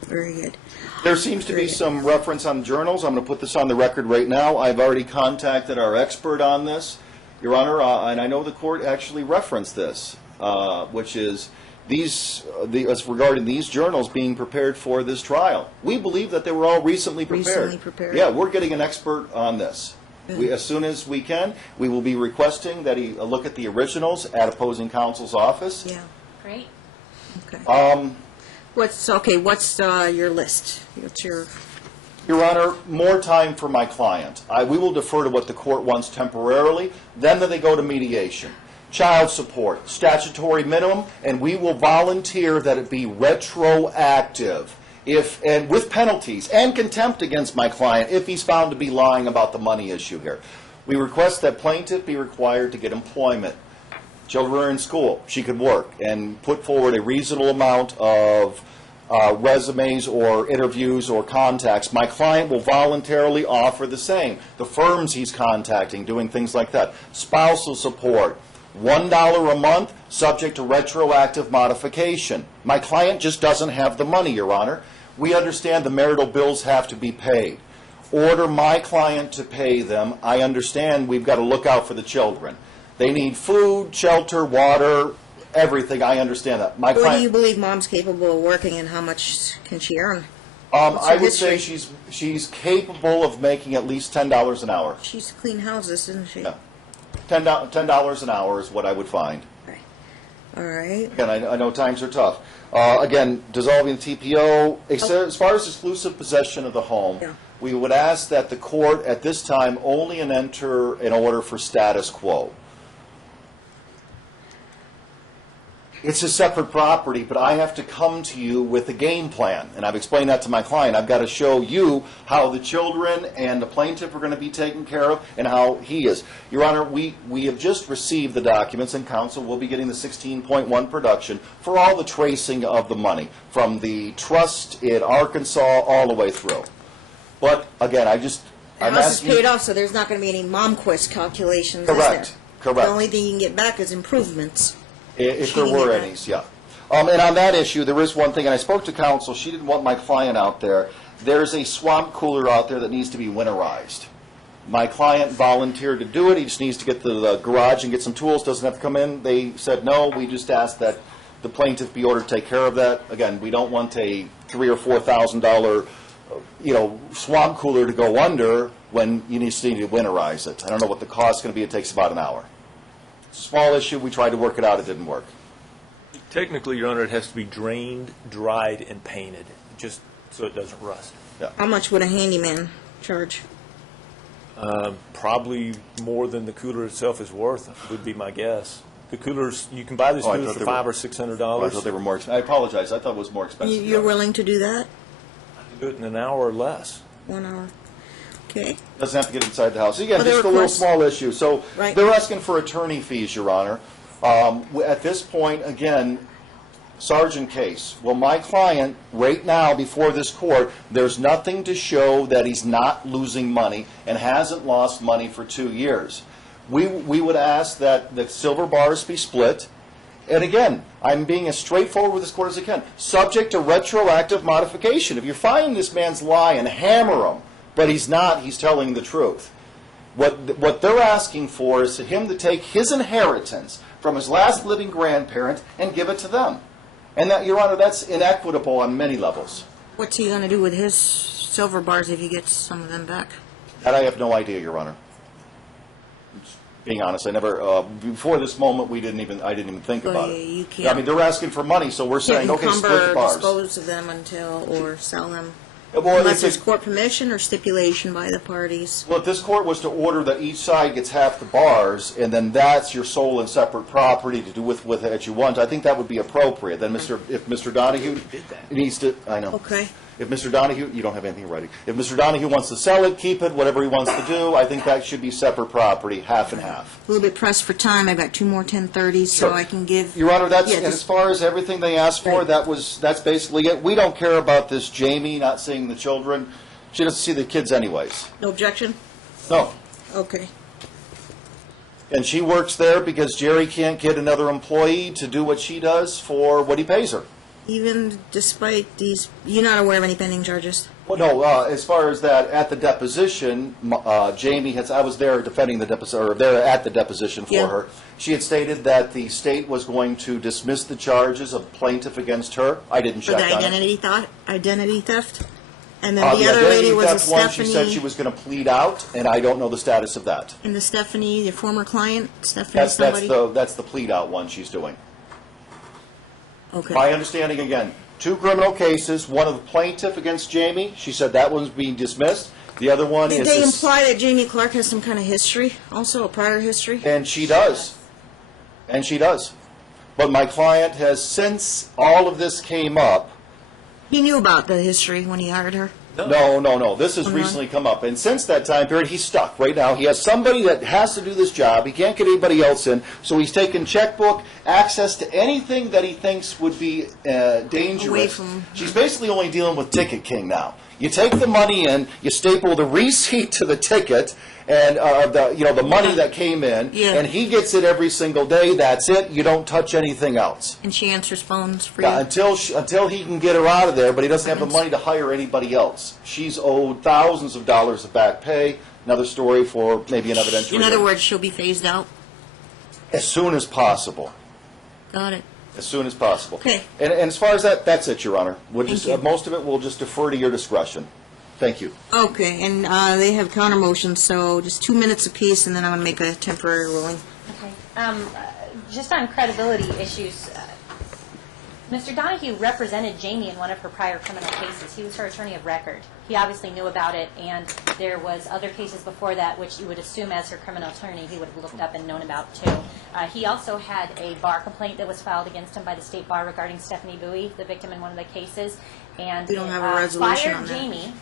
very good. There seems to be some reference on journals. I'm going to put this on the record right now. I've already contacted our expert on this. Your Honor, and I know the court actually referenced this, which is as regarding these journals being prepared for this trial. We believe that they were all recently prepared. Recently prepared. Yeah, we're getting an expert on this. As soon as we can, we will be requesting that he look at the originals at opposing counsel's office. Yeah. Great. Okay. What's your list? What's your... Your Honor, more time for my client. We will defer to what the court wants temporarily, then they go to mediation. Child support, statutory minimum, and we will volunteer that it be retroactive, and with penalties and contempt against my client if he's found to be lying about the money issue here. We request that plaintiff be required to get employment. Children are in school. She could work and put forward a reasonable amount of resumes or interviews or contacts. My client will voluntarily offer the same. The firms he's contacting, doing things like that. Spousal support, $1 a month, subject to retroactive modification. My client just doesn't have the money, Your Honor. We understand the marital bills have to be paid. Order my client to pay them. I understand we've got to look out for the children. They need food, shelter, water, everything. I understand that. My What client, do you believe mom's capable of working, and how much can she earn? I would say history? she's capable of making at least $10 an hour. She's clean houses, isn't she? Yeah. $10 an hour is what I would find. Right. All right. Again, I know times are tough. Again, dissolving the TPO, as far as exclusive possession of the home, Yeah. we would ask that the court at this time only enter an order for status quo. It's a separate property, but I have to come to you with a game plan. And I've explained that to my client. I've got to show you how the children and the plaintiff are going to be taken care of and how he is. Your Honor, we have just received the documents, and counsel will be getting the 16.1 production for all the tracing of the money, from the trust in Arkansas all the way through. But, again, The I'm house is asking... paid off, so there's not going to be any MomQuest calculations, is Correct. there? Correct. The only thing you can get back is improvements. If there She were didn't any, get yeah. And on that issue, there is one thing, and I spoke to counsel, she didn't want my client out there. There's a swamp cooler out there that needs to be winterized. My client volunteered to do it, he just needs to get to the garage and get some tools, doesn't have to come in. They said no, we just asked that the plaintiff be ordered to take care of that. Again, we don't want a $3,000 or $4,000 swamp cooler to go under when you need to winterize it. I don't know what the cost is going to be, it takes about an hour. Small issue, we tried to work it out, it didn't work. Technically, Your Honor, it has to be drained, dried, and painted, just so it doesn't rust. How much would a handyman charge? Probably more than the cooler itself is worth, would be my guess. The coolers, you can buy these I coolers thought for they $500 were- or $600. I thought they were more expensive. I apologize, I thought it was more expensive. You're willing to do that? Do it in an hour or less. 1 hour. Okay. Doesn't have to get inside the house. Again, Other just a little requests? small issue. So Right. they're asking for attorney fees, Your Honor. At this point, again, Sergeant Case, well, my client, right now before this court, there's nothing to show that he's not losing money and hasn't lost money for 2 years. We would ask that the silver bars be split. And again, I'm being as straightforward with this court as I can. Subject to retroactive modification. If you find this man's lying, hammer him. But he's not, he's telling the truth. What they're asking for is for him to take his inheritance from his last living grandparent and give it to them. And that, Your Honor, that's inequitable on many levels. What's he going to do with his silver bars if he gets some of them back? That I have no idea, Your Honor. Just being honest, I never, before this moment, I didn't even think about it. You can't- I mean, they're asking for money, so we're saying, Can't okay, split the encumber, bars. dispose of them or sell them, Well, unless if there's it- court permission or stipulation by the parties. Well, if this court was to order that each side gets half the bars, and then that's your sole and separate property to do with it as you want, I think that would be appropriate. Then if Mr. Donahue needs to, I know. Okay. If Mr. Donahue, you don't have anything in writing. If Mr. Donahue wants to sell it, keep it, whatever he wants to do, I think that should be separate property, half and half. A little bit pressed for time. I've got 2 more 10:30s, so Sure. I can give... Your Honor, that's, Yeah, and just- as far as everything they asked for, Right. that's basically it. We don't care about this Jamie not seeing the children. She doesn't see the kids anyways. No objection? No. Okay. And she works there because Jerry can't get another employee to do what she does for what he pays her. Even despite these, you're not aware of any pending charges? Well, no, as far as that, at the deposition, Jamie I was there defending the deposition, or there at the deposition for Yeah. her. She had stated that the state was going to dismiss the charges of plaintiff against her. I didn't For check the on it. identity theft? And then the The other lady identity was a theft one, she said she Stephanie, was going to plead out, and I don't know the status of that. and the Stephanie, the former client, Stephanie That's somebody? that's the plead out one she's doing. Okay. My understanding, again, 2 criminal cases, one of the plaintiff against Jamie, she said that one's being dismissed. The other one Did is they this- imply that Jamie Clark has some kind of history, also a prior history? And she does. And she does. But my client has, since all of this came up, He knew about the history when he hired her? no, this has recently come up. And since that time period, he's stuck right now. He has somebody that has to do this job. He can't get anybody else in. So he's taken checkbook, access to anything that he thinks would be dangerous. Away from- She's basically only dealing with Ticket King now. You take the money in, you staple the receipt to the ticket, and the money that came in, Yeah. and he gets it every single day. That's it. You don't touch anything else. And she answers phones for you? Yeah, until he can get her out of there, but he doesn't have the money to hire anybody else. She's owed thousands of dollars of back pay. Another story for maybe an evidentiary. In other words, she'll be phased out? As soon as possible. Got it. As soon as possible. Okay. And as far as that, that's it, Your Honor. We'll Thank just, you. most of it we'll just defer to your discretion. Thank you. Okay, and they have counter motions, so just 2 minutes apiece, and then I'm going to make a temporary ruling. Okay. Just on credibility issues, Mr. Donohue represented Jamie in one of her prior criminal cases. He was her attorney of record. He obviously knew about it, and there was other cases before that, which you would assume as her criminal attorney he would have looked up and known about too. He also had a bar complaint that was filed against him by the state bar regarding Stephanie Bowie, the victim in one of the cases, and We don't have a resolution on fired that. Jamie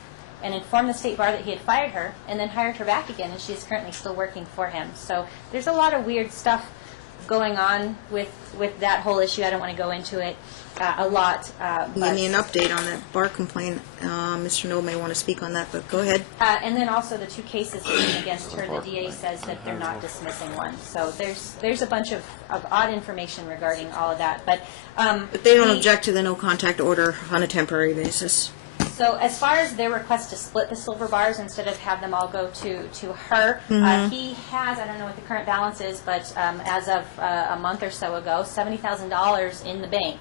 and informed the state bar that he had fired her, and then hired her back again, and she is currently still working for him. So there's a lot of weird stuff going on with that whole issue. I don't want to go into it a lot. Give me an update on that bar complaint. Mr. No may want to speak on that, but go ahead. And then also the 2 cases pending against her, the DA says that they're not dismissing one. So there's a bunch of odd information regarding all of that. But But they don't object to the no contact order on a temporary basis. So as far as their request to split the silver bars instead of have them all go to her, he has, I don't know what the current balance is, but as of a month or so ago, $70,000 in the bank.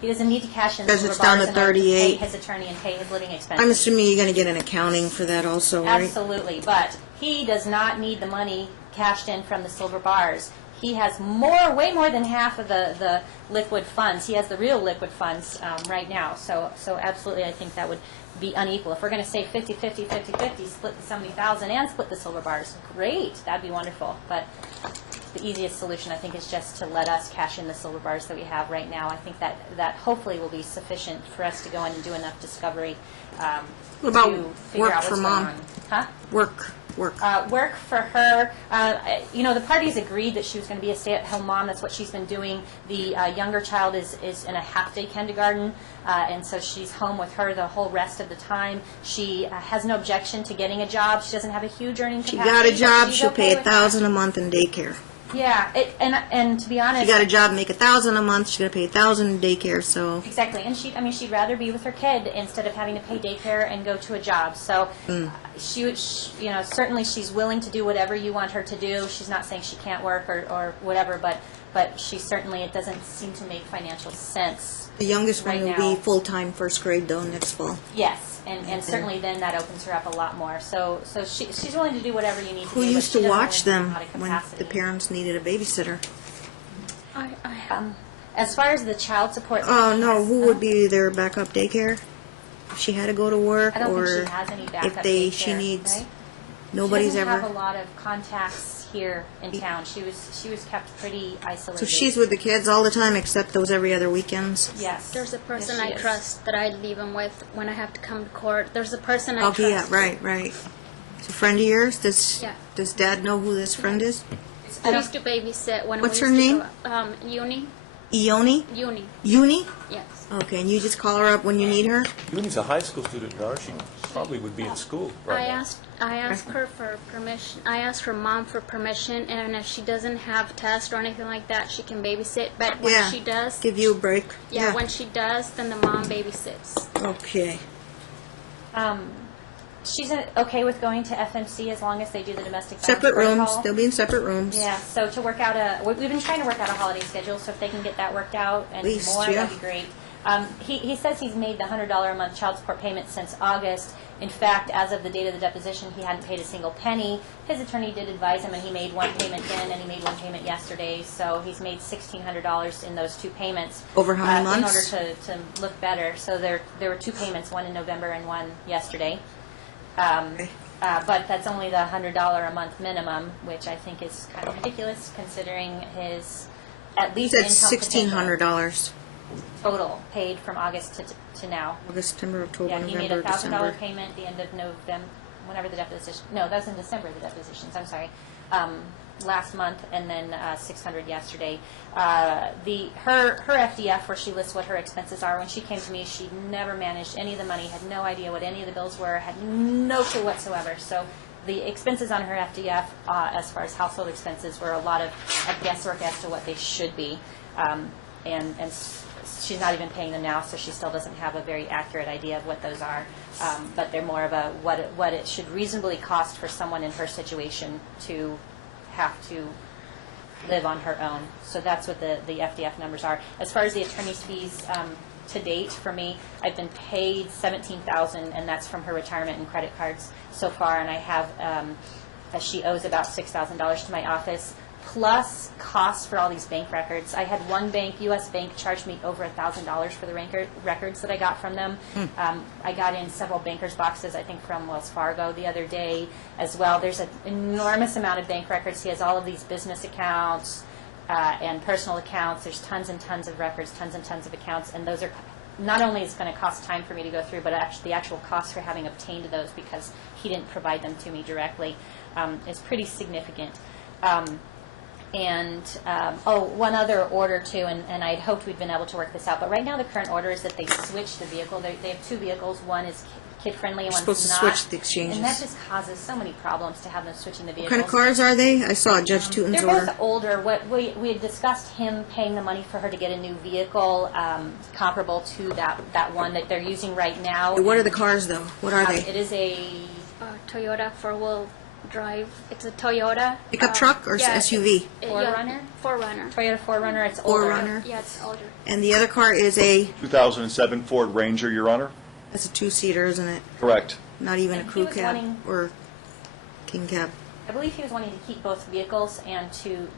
He doesn't need to cash in the Because silver it's down bars to in order to pay 38. his attorney and pay his living expenses. I'm assuming you're going to get an accounting for that also, right? Absolutely, but he does not need the money cashed in from the silver bars. He has way more than half of the liquid funds. He has the real liquid funds right now. So absolutely, I think that would be unequal. If we're going to say 50-50, 50-50, split the 70,000 and split the silver bars, great, that'd be wonderful. But the easiest solution, I think, is just to let us cash in the silver bars that we have right now. I think that hopefully will be sufficient for us to go in and do enough discovery What about to figure work out for what's Mom? going on. Huh? Work. Work for her. The parties agreed that she was going to be a stay-at-home mom. That's what she's been doing. The younger child is in a half-day kindergarten, and so she's home with her the whole rest of the time. She has no objection to getting a job. She doesn't have a huge earning She capacity. got a but job, she's she'll okay pay with that. $1,000 a month in daycare. Yeah, and to be honest, She got a job, make $1,000 a month, she's going to pay $1,000 in daycare, so exactly, and she'd rather be with her kid instead of having to pay daycare and go to a job. So, certainly she's willing to do whatever you want her to do. She's not saying she can't work or whatever, but she certainly, it doesn't seem to make financial sense. the youngest one Right will now. be full-time first grade though next fall. Yes, and certainly then that opens her up a lot more. So she's willing to do whatever you need to Who do. but used she to doesn't watch really have them a lot of when capacity. the parents needed a babysitter? As far as the child support. Oh, no, who would be their backup daycare? If she had to go to work, I don't think or she has any if backup she daycare, needs, right? nobody's She doesn't ever... have a lot of contacts here in town. She was kept pretty isolated. So she's with the kids all the time except those every other weekends? Yes. There's a person Yes, she I is. trust that I leave him with when I have to come to court. There's a person I Oh, trust. yeah, right. It's a friend of yours? Yeah. Does Dad know who this friend is? She used to babysit when What's we her used name? to go, Uni. Ione? Uni. Uni? Yes. Okay, and you just call her up when you need her? Uni's a high school student, Dar. She probably would be in school right now. I asked her for permission. I asked her mom for permission, and if she doesn't have tests or anything like that, she can babysit. But when Yeah. she does, Give you a break? yeah, when she does, then the mom babysits. Okay. She's okay with going to FMC as long as they do the domestic violence Separate rooms, protocol. they'll be in separate rooms. Yeah, so to work out we've been trying to work out a holiday schedule, so if they can get that worked out and Least, more, yeah. that'd be great. He says he's made the $100 a month child support payment since August. In fact, as of the date of the deposition, he hadn't paid a single penny. His attorney did advise him, and he made one payment then, and he made one payment yesterday, so he's made $1,600 in those two payments. Over how many months? In order to look better. So there were two payments, one in November and one yesterday. But that's only the $100 a month minimum, which I think is kind of ridiculous considering his at least Said income potential $1,600. total paid from August to now. August, September, October, Yeah, he made November, a $1,000 December. payment at the end of November, whenever the deposition. No, that was in December. The depositions. I'm sorry. Last month, and then $600 yesterday. Her FDF, where she lists what her expenses are. When she came to me, she never managed any of the money, had no idea what any of the bills were, had no clue whatsoever. So the expenses on her FDF, as far as household expenses, were a lot of guesswork as to what they should be, and she's not even paying them now, so she still doesn't have a very accurate idea of what those are. But they're more of a what it should reasonably cost for someone in her situation to have to live on her own. So that's what the FDF numbers are. As far as the attorney's fees, to date for me, I've been paid $17,000, and that's from her retirement and credit cards so far. And I have, she owes about $6,000 to my office, plus costs for all these bank records. I had one bank, U.S. Bank, charged me over $1,000 for the records that I got from them. I got in several banker's boxes, I think from Wells Fargo the other day as well. There's an enormous amount of bank records. He has all of these business accounts and personal accounts. There's tons and tons of records, tons and tons of accounts, and those are not only is it going to cost time for me to go through, but actually the actual cost for having obtained those because he didn't provide them to me directly is pretty significant. One other order too, and I'd hoped we'd been able to work this out, but right now the current order is that they switch the vehicle. They have two vehicles. One is kid-friendly and one's not. Supposed to switch the exchanges. And that just causes so many problems to have them switching the vehicles. What kind of cars are they? I saw Judge Tootin's They're order. both older. What we had discussed him paying the money for her to get a new vehicle comparable to that one that they're using right now. What are the cars, though? What are they? It is a Toyota four-wheel drive. It's a Toyota. Pickup truck or yeah, SUV? Forerunner? Forerunner. Toyota 4Runner. It's older. Forerunner. Yeah, it's older. And the other car is a, 2007 Ford Ranger, Your Honor? that's a two-seater, isn't it? Correct. Not even a And he crew was cab wanting- or king cab. I believe he was wanting to keep both vehicles, and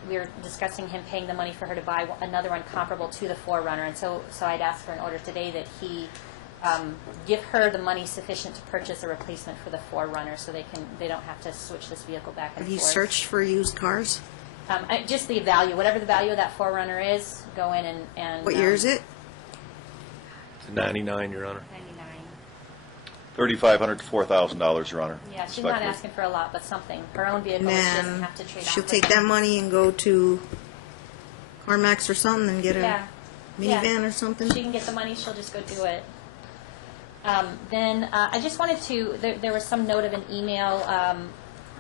we were discussing him paying the money for her to buy another one comparable to the 4Runner. And so I'd asked for an order today that he give her the money sufficient to purchase a replacement for the 4Runner, so they don't have to switch this vehicle back and Have you forth. searched for used cars? Just the value, whatever the value of that 4Runner is, go in and What year is it? 99, Your Honor. 99. $3,500 to $4,000, Your Honor. Yeah, she's not respectfully. asking for a lot, but something. Her own vehicle, she doesn't Man, have to trade she'll off take with that him. money and go to CarMax or something and get a Yeah. minivan or something. She can get the money, she'll just go do it. Then I just wanted to, there was some note of an email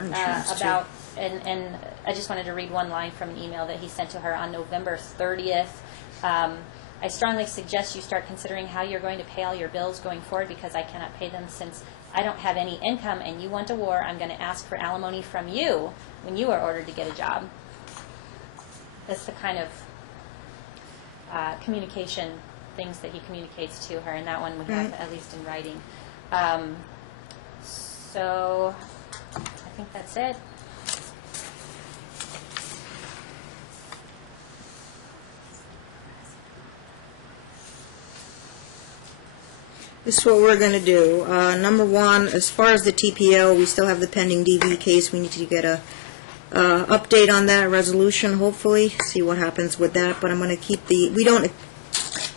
Insurance, too. about, and I just wanted to read one line from an email that he sent to her on November 30th. I strongly suggest you start considering how you're going to pay all your bills going forward because I cannot pay them since I don't have any income and you want a war. I'm going to ask for alimony from you when you are ordered to get a job. That's the kind of communication things that he communicates to her, and that one we have at least in writing. So I think that's it. This is what we're going to do. Number one, as far as the TPO, we still have the pending DV case. We need to get a update on that resolution, hopefully, see what happens with that. But I'm going to keep we don't,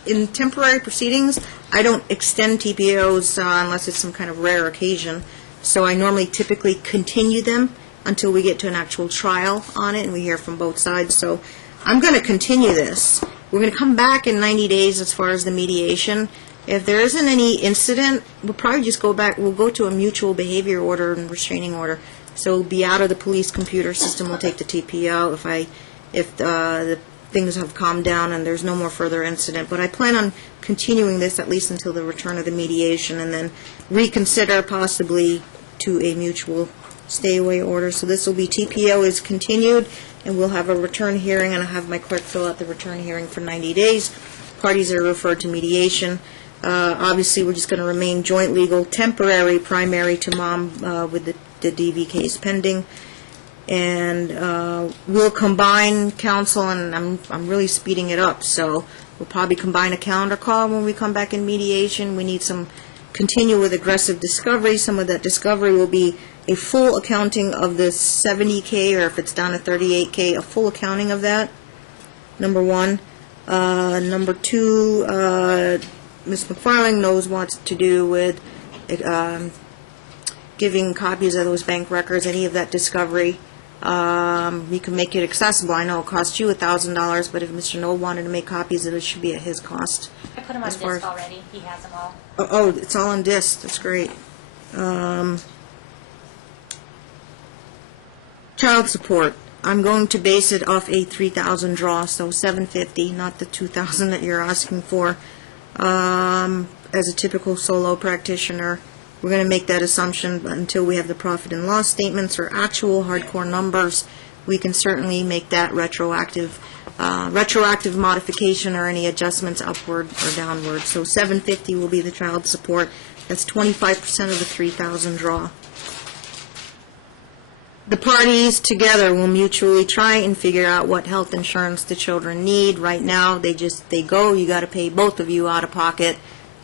in temporary proceedings, I don't extend TPOs unless it's some kind of rare occasion. So I normally typically continue them until we get to an actual trial on it and we hear from both sides. So I'm going to continue this. we're going to come back in 90 days as far as the mediation. If there isn't any incident, we'll probably just go back, we'll go to a mutual behavior order and restraining order. So we'll be out of the police computer system, we'll take the TP out if the things have calmed down and there's no more further incident. But I plan on continuing this at least until the return of the mediation, and then reconsider possibly to a mutual stay-away order. So this will be TPO is continued, and we'll have a return hearing, and I'll have my clerk fill out the return hearing for 90 days. Parties are referred to mediation. Obviously, we're just going to remain joint legal, temporary, primary to mom with the DV case pending. And we'll combine counsel, and I'm really speeding it up, so we'll probably combine a calendar call when we come back in mediation. We need some continue with aggressive discovery. Some of that discovery will be a full accounting of the 70K, or if it's down to 38K, a full accounting of that, number one. Number two, Ms. McFarling knows what to do with giving copies of those bank records, any of that discovery. We can make it accessible. I know it costs you $1,000, but if Mr. Knoll wanted to make copies of it, should be at his cost. I put them on As far disc as- already. He has them all. Oh, it's all on disc. That's great. Child support. I'm going to base it off a 3,000 draw, so 750, not the 2,000 that you're asking for. As a typical solo practitioner, we're going to make that assumption, but until we have the profit and loss statements or actual hardcore numbers, we can certainly make that retroactive modification or any adjustments upward or downward. So 750 will be the child support. That's 25% of the 3,000 draw. The parties together will mutually try and figure out what health insurance the children need. Right now, they go, you got to pay both of you out of pocket,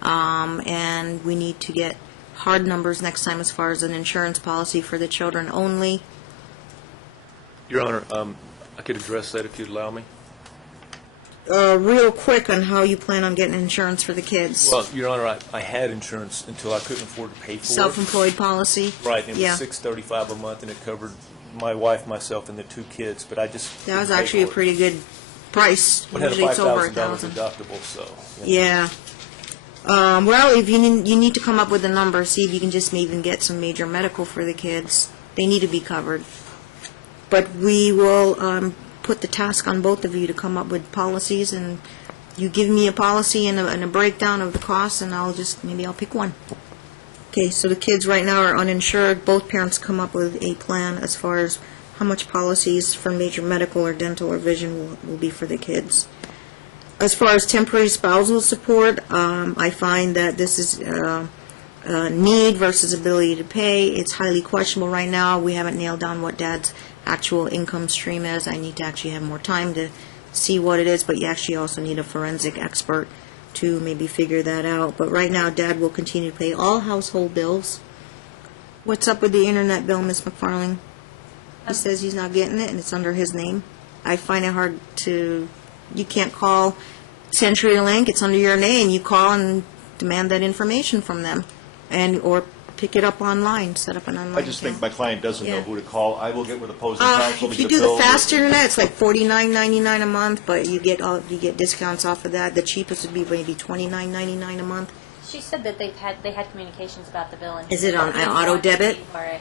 and we need to get hard numbers next time as far as an insurance policy for the children only. Your Honor, I could address that if you'd allow me. Real quick on how you plan on getting insurance for the kids. Well, Your Honor, I had insurance until I couldn't afford to pay for it. Self-employed policy? Right, and it Yeah. was $635 a month, and it covered my wife, myself, and the 2 kids, but I just That was couldn't pay actually a for it. pretty good price. It had a Usually it's over $5,000 $1,000. deductible, so. Yeah. Well, if you need to come up with a number, see if you can just even get some major medical for the kids. They need to be covered. But we will put the task on both of you to come up with policies, and you give me a policy and a breakdown of the costs, and maybe I'll pick one. Okay, so the kids right now are uninsured. Both parents come up with a plan as far as how much policies for major medical or dental or vision will be for the kids. As far as temporary spousal support, I find that this is need versus ability to pay. It's highly questionable right now. We haven't nailed down what Dad's actual income stream is. I need to actually have more time to see what it is, but you actually also need a forensic expert to maybe figure that out. But right now, Dad will continue to pay all household bills. What's up with the internet bill, Ms. McFarling? He says he's not getting it, and it's under his name. I find it hard to... You can't call CenturyLink, it's under your name. You call and demand that information from them, or pick it up online, set up an online I just think my client doesn't know Yeah. who to call. I will get with opposing counsel to If you get a do bill. the fast internet, it's like $49.99 a month, but you get discounts off of that. The cheapest would be maybe $29.99 a month. She said that they had communications about the bill. And Is it on he auto wanted to debit? pay for it.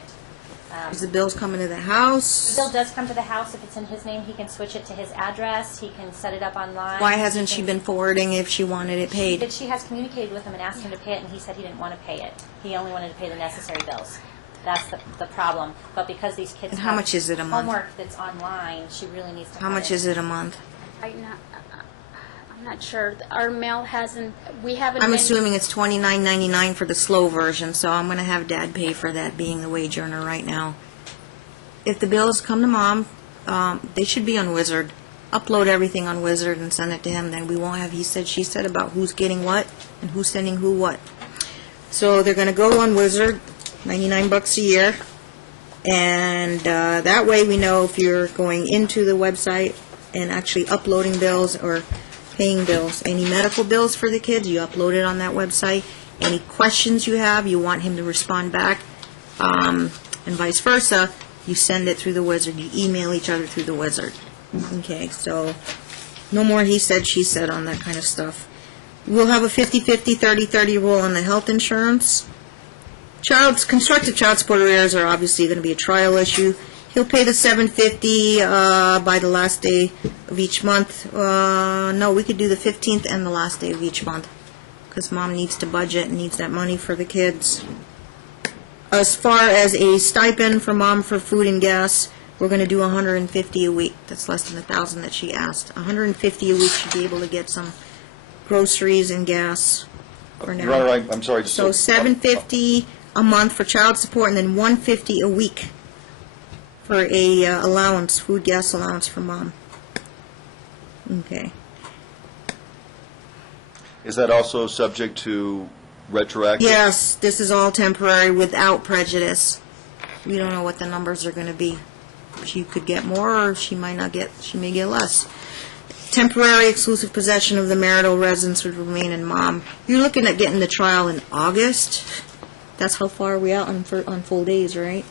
Is the bills coming to the house? The bill does come to the house. If it's in his name, he can switch it to his address. He can set it up online. Why hasn't she been forwarding if she wanted it paid? But she has communicated with him and asked him to pay it, and he said he didn't want to pay it. He only wanted to pay the necessary bills. That's the problem. But because these kids And how have much is it a month? homework that's online, she really needs to How have much is it a month? I'm not sure. Our mail hasn't, we haven't I'm been... assuming it's $29.99 for the slow version, so I'm going to have Dad pay for that, being the wage earner right now. If the bills come to Mom, they should be on Wizard. Upload everything on Wizard and send it to him, then we won't have he said, she said about who's getting what and who's sending who what. So they're going to go on Wizard, $99 a year, and that way we know if you're going into the website and actually uploading bills or paying bills. Any medical bills for the kids, you upload it on that website. Any questions you have, you want him to respond back, and vice versa, you send it through the Wizard. You email each other through the Wizard. Okay, so No more he said, she said on that kind of stuff. We'll have a 50-50, 30-30 rule on the health insurance. Constructive child support arrears are obviously going to be a trial issue. He'll pay the $750 by the last day of each month. No, we could do the 15th and the last day of each month, because Mom needs to budget and needs that money for the kids. As far as a stipend for Mom for food and gas, we're going to do $150 a week. That's less than $1,000 that she asked. $150 a week should be able to get some groceries and gas for now. Your Honor, I'm sorry. So $750 a month for child support, and then $150 a week for a allowance, food gas allowance for Mom. Okay. Is that also subject to retroactive? Yes, this is all temporary without prejudice. We don't know what the numbers are going to be. She could get more, or she might not get, she may get less. Temporary exclusive possession of the marital residence would remain in Mom. You're looking at getting the trial in August. That's how far are we out on full days, right?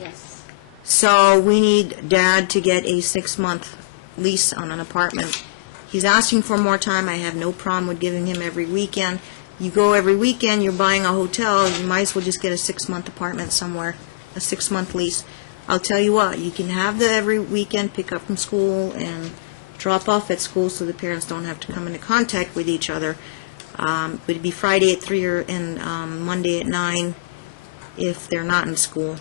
Yes. So we need Dad to get a 6-month lease on an apartment. He's asking for more time. I have no problem with giving him every weekend. You go every weekend, you're buying a hotel, you might as well just get a 6-month apartment somewhere, a 6-month lease. I'll tell you what, you can have the every weekend, pick up from school and drop off at school so the parents don't have to come into contact with each other. It'd be Friday at 3 and Monday at 9 if they're not in school.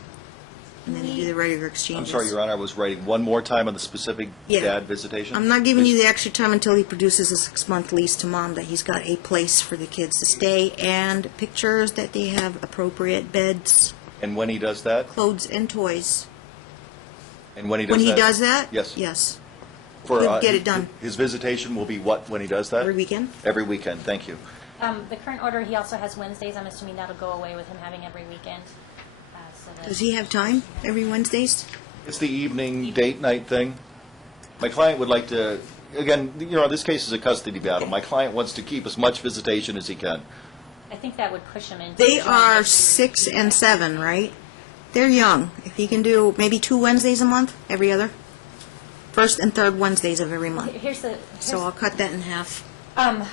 And then you do the regular I'm exchanges. sorry, Your Honor, I was writing one more time on the specific Yeah. dad visitation. I'm not giving you the extra time until he produces a 6-month lease to Mom that he's got a place for the kids to stay and pictures that they have appropriate beds, And when he does that? clothes, and toys. And when he does When that? he does that? Yes. Yes. For, he'll get it done. His visitation will be what when he does that? Every weekend? Every weekend, thank you. The current order, he also has Wednesdays. I'm assuming that'll go away with him having every weekend. So that- Does he have time every Wednesdays? It's the evening date night thing. My client would like to, again, this case is a custody battle. My client wants to keep as much visitation as he can. I think that would push him into... They are 6 and 7, right? They're young. If he can do maybe 2 Wednesdays a month, every other? First and third Wednesdays of every month. So I'll cut that in half. And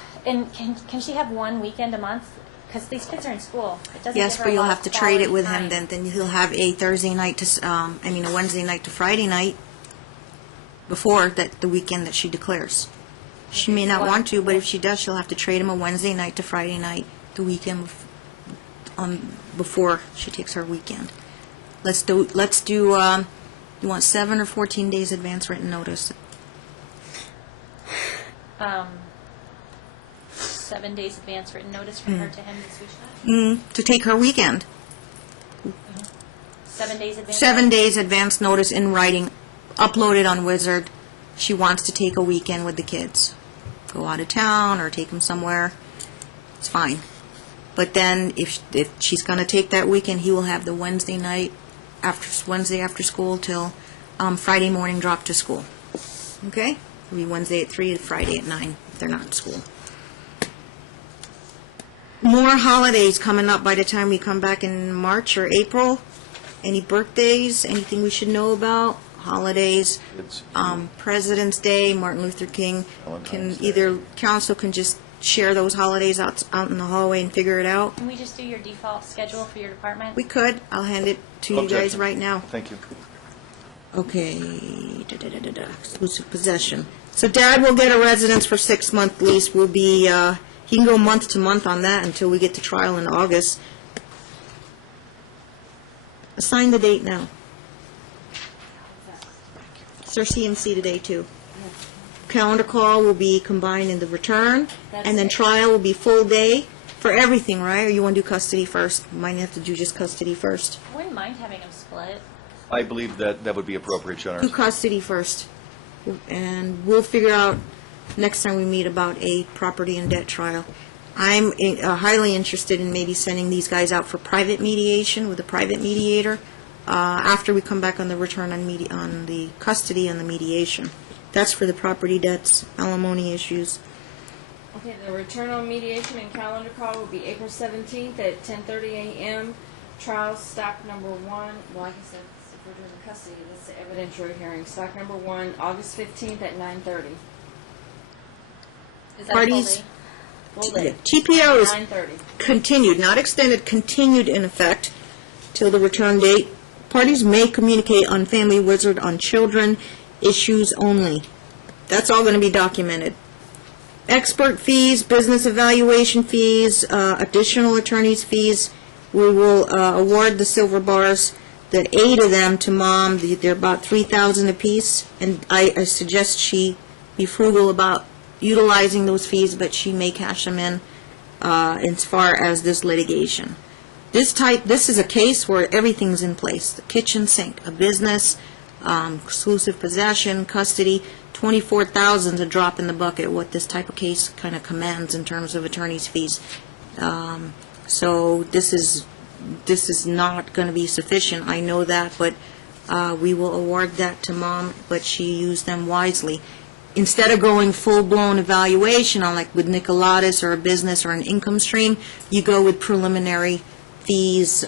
can she have one weekend a month? Because these kids are in school. It doesn't Yes, give her but a you'll lot have of to trade it quality with time. him, then he'll have a Thursday night to, a Wednesday night to Friday night before the weekend that she declares. She may not want to, but if she does, she'll have to trade him a Wednesday night to Friday night, the weekend before she takes her weekend. Let's do, you want 7 or 14 days advance written notice? 7 days advance written notice from her to him this week. To take her weekend. 7 days advance? 7 days advance notice in writing, uploaded on Wizard. She wants to take a weekend with the kids. Go out of town or take them somewhere. It's fine. But then if she's going to take that weekend, he will have the Wednesday after school till Friday morning drop to school. Okay? It'll be Wednesday at 3 and Friday at 9 if they're not in school. More holidays coming up by the time we come back in March or April. Any birthdays? Anything we should know about? Holidays, President's Day, Martin Luther King. Valentine's Day. Either council can just share those holidays out in the hallway and figure it out. Can we just do your default schedule for your department? We could. I'll hand it to you guys Objection. right now. Thank you. Okay. Exclusive possession. So Dad will get a residence for 6-month lease. Will be he can go month to month on that until we get to trial in August. Assign the date now. It's our CMC today too. Calendar call will be combined in the return, and then trial will be full day for everything, right? Or you want to do custody first? Might have to do just custody first. I wouldn't mind having them split. I believe that would be appropriate, Your Do Honor. custody first, and we'll figure out next time we meet about a property and debt trial. I'm highly interested in maybe sending these guys out for private mediation with a private mediator after we come back on the return on the custody and the mediation. That's for the property debts, alimony issues. Okay, the return on mediation and calendar call will be April 17th at 10:30 a.m. Trial stock number 1. Well, like I said, if we're doing the custody, this is the evidentiary hearing. Stock number 1, August 15th at 9:30. Is that Parties, Full day. TPO is 9:30. continued, not extended, continued in effect till the return date. Parties may communicate on Family Wizard on children issues only. That's all going to be documented. Expert fees, business evaluation fees, additional attorney's fees, we will award the silver bars, the 8 of them to Mom. They're about $3,000 apiece, and I suggest she be frugal about utilizing those fees, but she may cash them in as far as this litigation. This is a case where everything's in place. The kitchen sink, a business, exclusive possession, custody, 24,000 is a drop in the bucket, what this type of case kind of commands in terms of attorney's fees. So this is not going to be sufficient, I know that, but we will award that to Mom, but she used them wisely. Instead of going full-blown evaluation on, like with Nicolatas or a business or an income stream, you go with preliminary fees,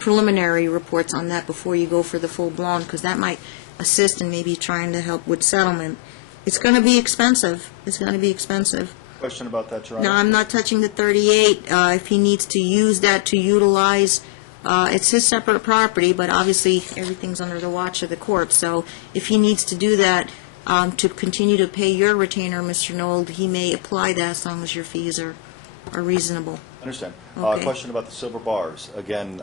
preliminary reports on that before you go for the full-blown, because that might assist in maybe trying to help with settlement. It's going to be expensive. It's going to be expensive. Question about that, Your Honor? No, I'm not touching the 38. If he needs to use that to utilize, it's his separate property, but obviously everything's under the watch of the court. So if he needs to do that to continue to pay your retainer, Mr. Nold, he may apply that as long as your fees are reasonable. Understand. Okay. Question about the silver bars. Again,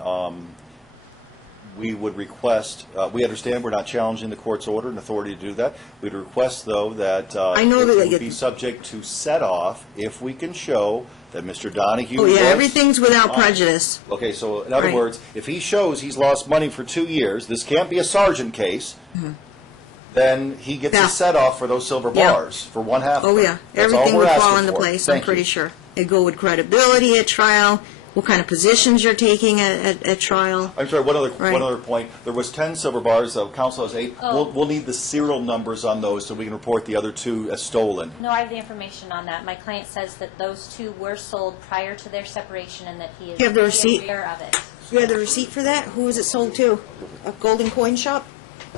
we would request, we understand we're not challenging the court's order and authority to do that. We'd request, though, that I know it that would be subject to set-off if we can show that Mr. Donohue Oh, yeah, was everything's without prejudice. Okay, so in other Right. words, if he shows he's lost money for 2 years, this can't be a sergeant case, then he gets Yeah. a set-off for those silver Yeah. bars for one half. Oh, of it. yeah. That's all Everything we're would fall asking into for. place, I'm Thank pretty you. sure. It'd go with credibility at trial, what kind of positions you're taking at trial. I'm sorry, one Right. other point. There was 10 silver bars, council has 8. Oh. We'll need the serial numbers on those so we can report the other 2 as stolen. No, I have the information on that. My client says that those 2 were sold prior to their separation and that he is You have the fully receipt? aware of it. You have the receipt for that? Who was it sold to? A Golden Coin Shop?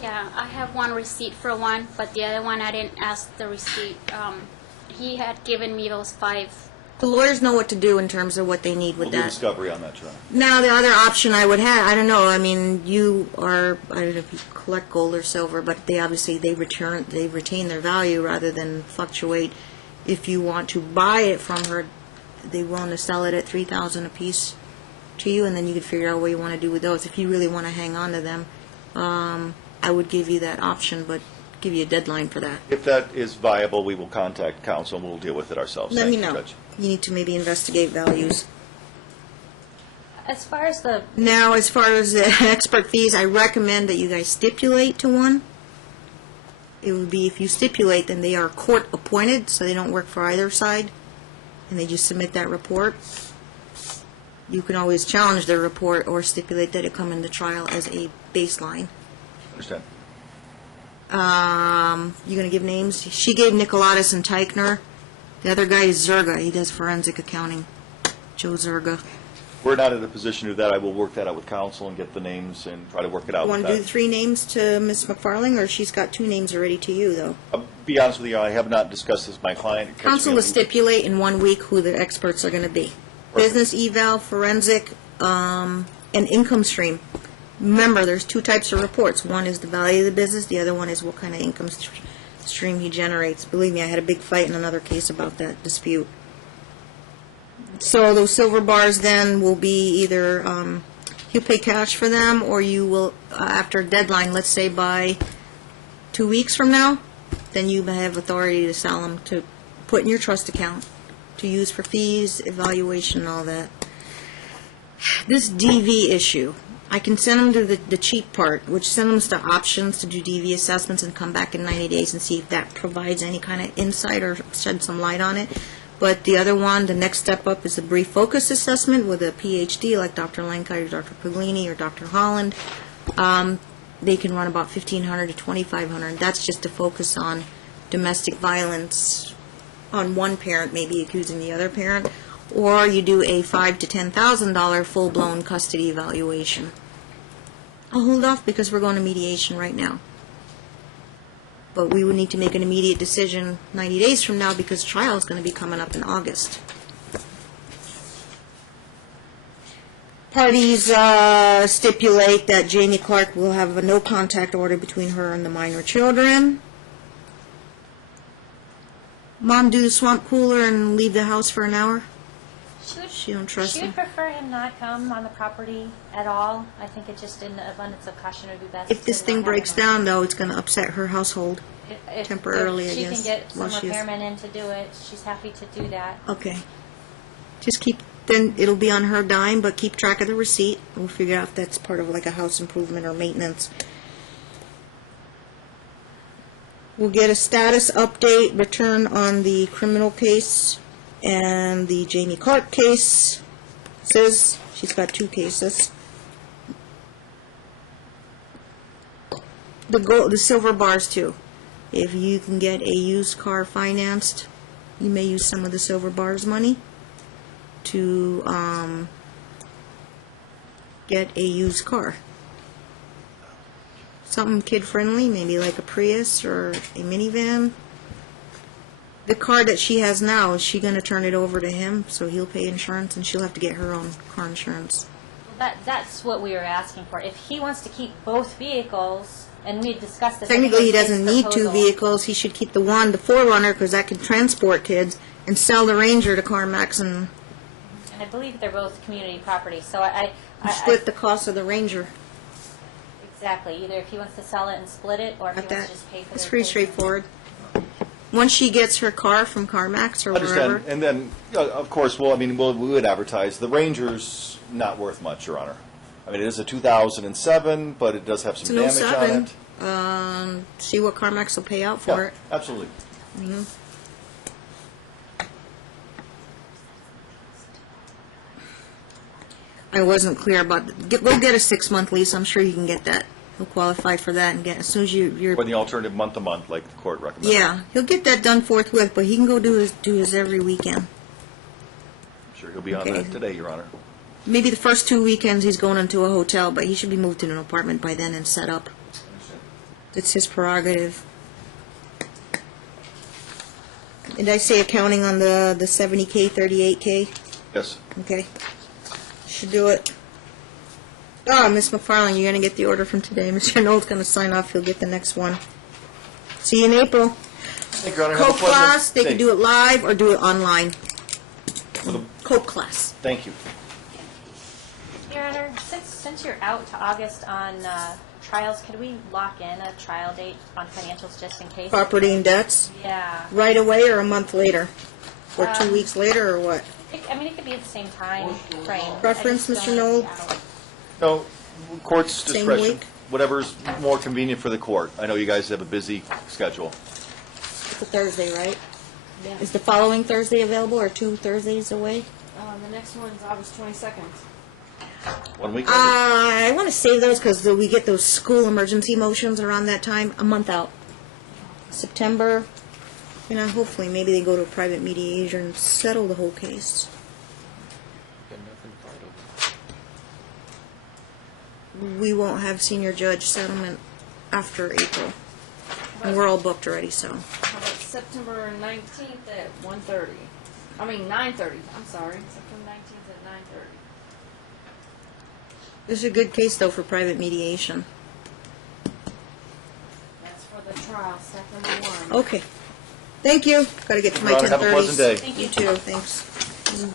Yeah, I have one receipt for one, but the other one I didn't ask the receipt. He had given me those 5. The lawyers know what to do in terms of what they need with We'll do that. discovery on that, John. Now, the other option I would have, I don't know, I mean, you are, I don't know if you collect gold or silver, but they obviously, they retain their value rather than fluctuate. If you want to buy it from her, they willing to sell it at $3,000 a piece to you, and then you could figure out what you want to do with those. If you really want to hang on to them, I would give you that option, but give you a deadline for that. If that is viable, we will contact council and we'll deal with it ourselves. Let Thank me you, know. Judge. You need to maybe investigate values. As far as the Now, as far as the expert fees, I recommend that you guys stipulate to one. It would be, if you stipulate, then they are court appointed, so they don't work for either side, and they just submit that report. You can always challenge their report or stipulate that it come into trial as a baseline. Understand. You gonna give names? She gave Nicolatas and Teichner. The other guy is Zerga. He does forensic accounting. Joe Zerga. We're not in a position to do that. I will work that out with council and get the names and try to work it out with Want to do that. 3 names to Ms. McFarling, or she's got 2 names already to you, though? I'll be honest with you, I have not discussed this with my client. It catches Council me will a- stipulate in 1 week who the experts are going to be. Perfect. Business eval, forensic, and income stream. Remember, there's 2 types of reports. One is the value of the business, the other one is what kind of income stream he generates. Believe me, I had a big fight in another case about that dispute. So those silver bars then will be either, you pay cash for them, or you will, after a deadline, let's say by 2 weeks from now, then you have authority to sell them, to put in your trust account, to use for fees, evaluation, and all that. This DV issue, I can send them to the cheap part, which send them to options to do DV assessments and come back in 90 days and see if that provides any kind of insight or shed some light on it. But the other one, the next step up, is a brief focus assessment with a PhD like Dr. Lankai or Dr. Puglini or Dr. Holland. They can run about $1,500 to $2,500. That's just to focus on domestic violence on one parent, maybe accusing the other parent. Or you do a $5,000 to $10,000 full-blown custody evaluation. I'll hold off because we're going to mediation right now. But we would need to make an immediate decision 90 days from now because trial is going to be coming up in August. Parties stipulate that Jamie Clark will have a no contact order between her and the minor children. Mom, do the swamp cooler and leave the house for an hour? She don't trust She him. would prefer him not come on the property at all. I think it just, in the abundance of caution, would be best. If this to thing not have breaks him on. down, though, it's going to upset her household. If temporarily, I she guess, can get some while she is- repairmen in to do it, she's happy to do that. Okay. Just keep, then it'll be on her dime, but keep track of the receipt. We'll figure out if that's part of like a house improvement or maintenance. We'll get a status update, return on the criminal case and the Jamie Clark case. Says she's got 2 cases. The silver bars too. If you can get a used car financed, you may use some of the silver bars money to get a used car. Something kid-friendly, maybe like a Prius or a minivan. The car that she has now, is she going to turn it over to him so he'll pay insurance and she'll have to get her own car insurance? That's what we were asking for. If he wants to keep both vehicles, and we had discussed this. I think Technically, he it was his doesn't need 2 proposal. vehicles. He should keep the 4Runner, because that can transport kids, and sell the Ranger to CarMax and And I believe they're both community property, so I split the cost of the Ranger. exactly, either if he wants to sell it and split it, or if he At wants that. to just pay for It's the pretty replacement. straightforward. Once she gets her car from CarMax or wherever. Understand, and then, of course, we would advertise, the Ranger's not worth much, Your Honor. I mean, it is a 2007, but it does have It's some an damage on 07. it. See what CarMax will pay out for Yeah, it. absolutely. I wasn't clear about, go get a 6-month lease, I'm sure you can get that. He'll qualify for that and get, as soon as you're, Or the alternative month-to-month, like the court recommended. yeah, he'll get that done forthwith, but he can go do his every weekend. I'm sure he'll be on Okay. that today, Your Honor. Maybe the first 2 weekends he's going into a hotel, but he should be moved to an apartment by then and set up. It's his prerogative. Did I say accounting on the 70K, 38K? Yes. Okay. Should do it. Ah, Miss McFarland, you're going to get the order from today. Mr. Knoll's going to sign off. He'll get the next one. See you in April. Thank you, Your Honor. Have a Coke pleasant class, they day. can do it live or do it online. With a- Coke class. Thank you. Your Honor, since you're out to August on trials, could we lock in a trial date on financials just in case? Property and debts, Yeah. right away or a month later? Or 2 Um, weeks later or what? I mean, it could be at the same time frame. Preference, I just Mr. don't Knoll? wanna be out. No, court's Same discretion. week? Whatever's more convenient for the court. I know you guys have a busy schedule. It's a Thursday, right? Yeah. Is the following Thursday available or 2 Thursdays away? The next one's August 22nd. 1 week? I want to save those because we get those school emergency motions around that time, a month out. September, hopefully maybe they go to a private mediator and settle the whole case. Got nothing to fight over. We won't have senior judge settlement after April. And we're all booked already, so. How about September 19th at 1:30? I mean 9:30. I'm sorry. September 19th at 9:30. This is a good case, though, for private mediation. That's for the trial, step number 1. Okay. Thank you. Got to get to my Your Honor, 10:30s. have a pleasant day. Thank You you. too, thanks.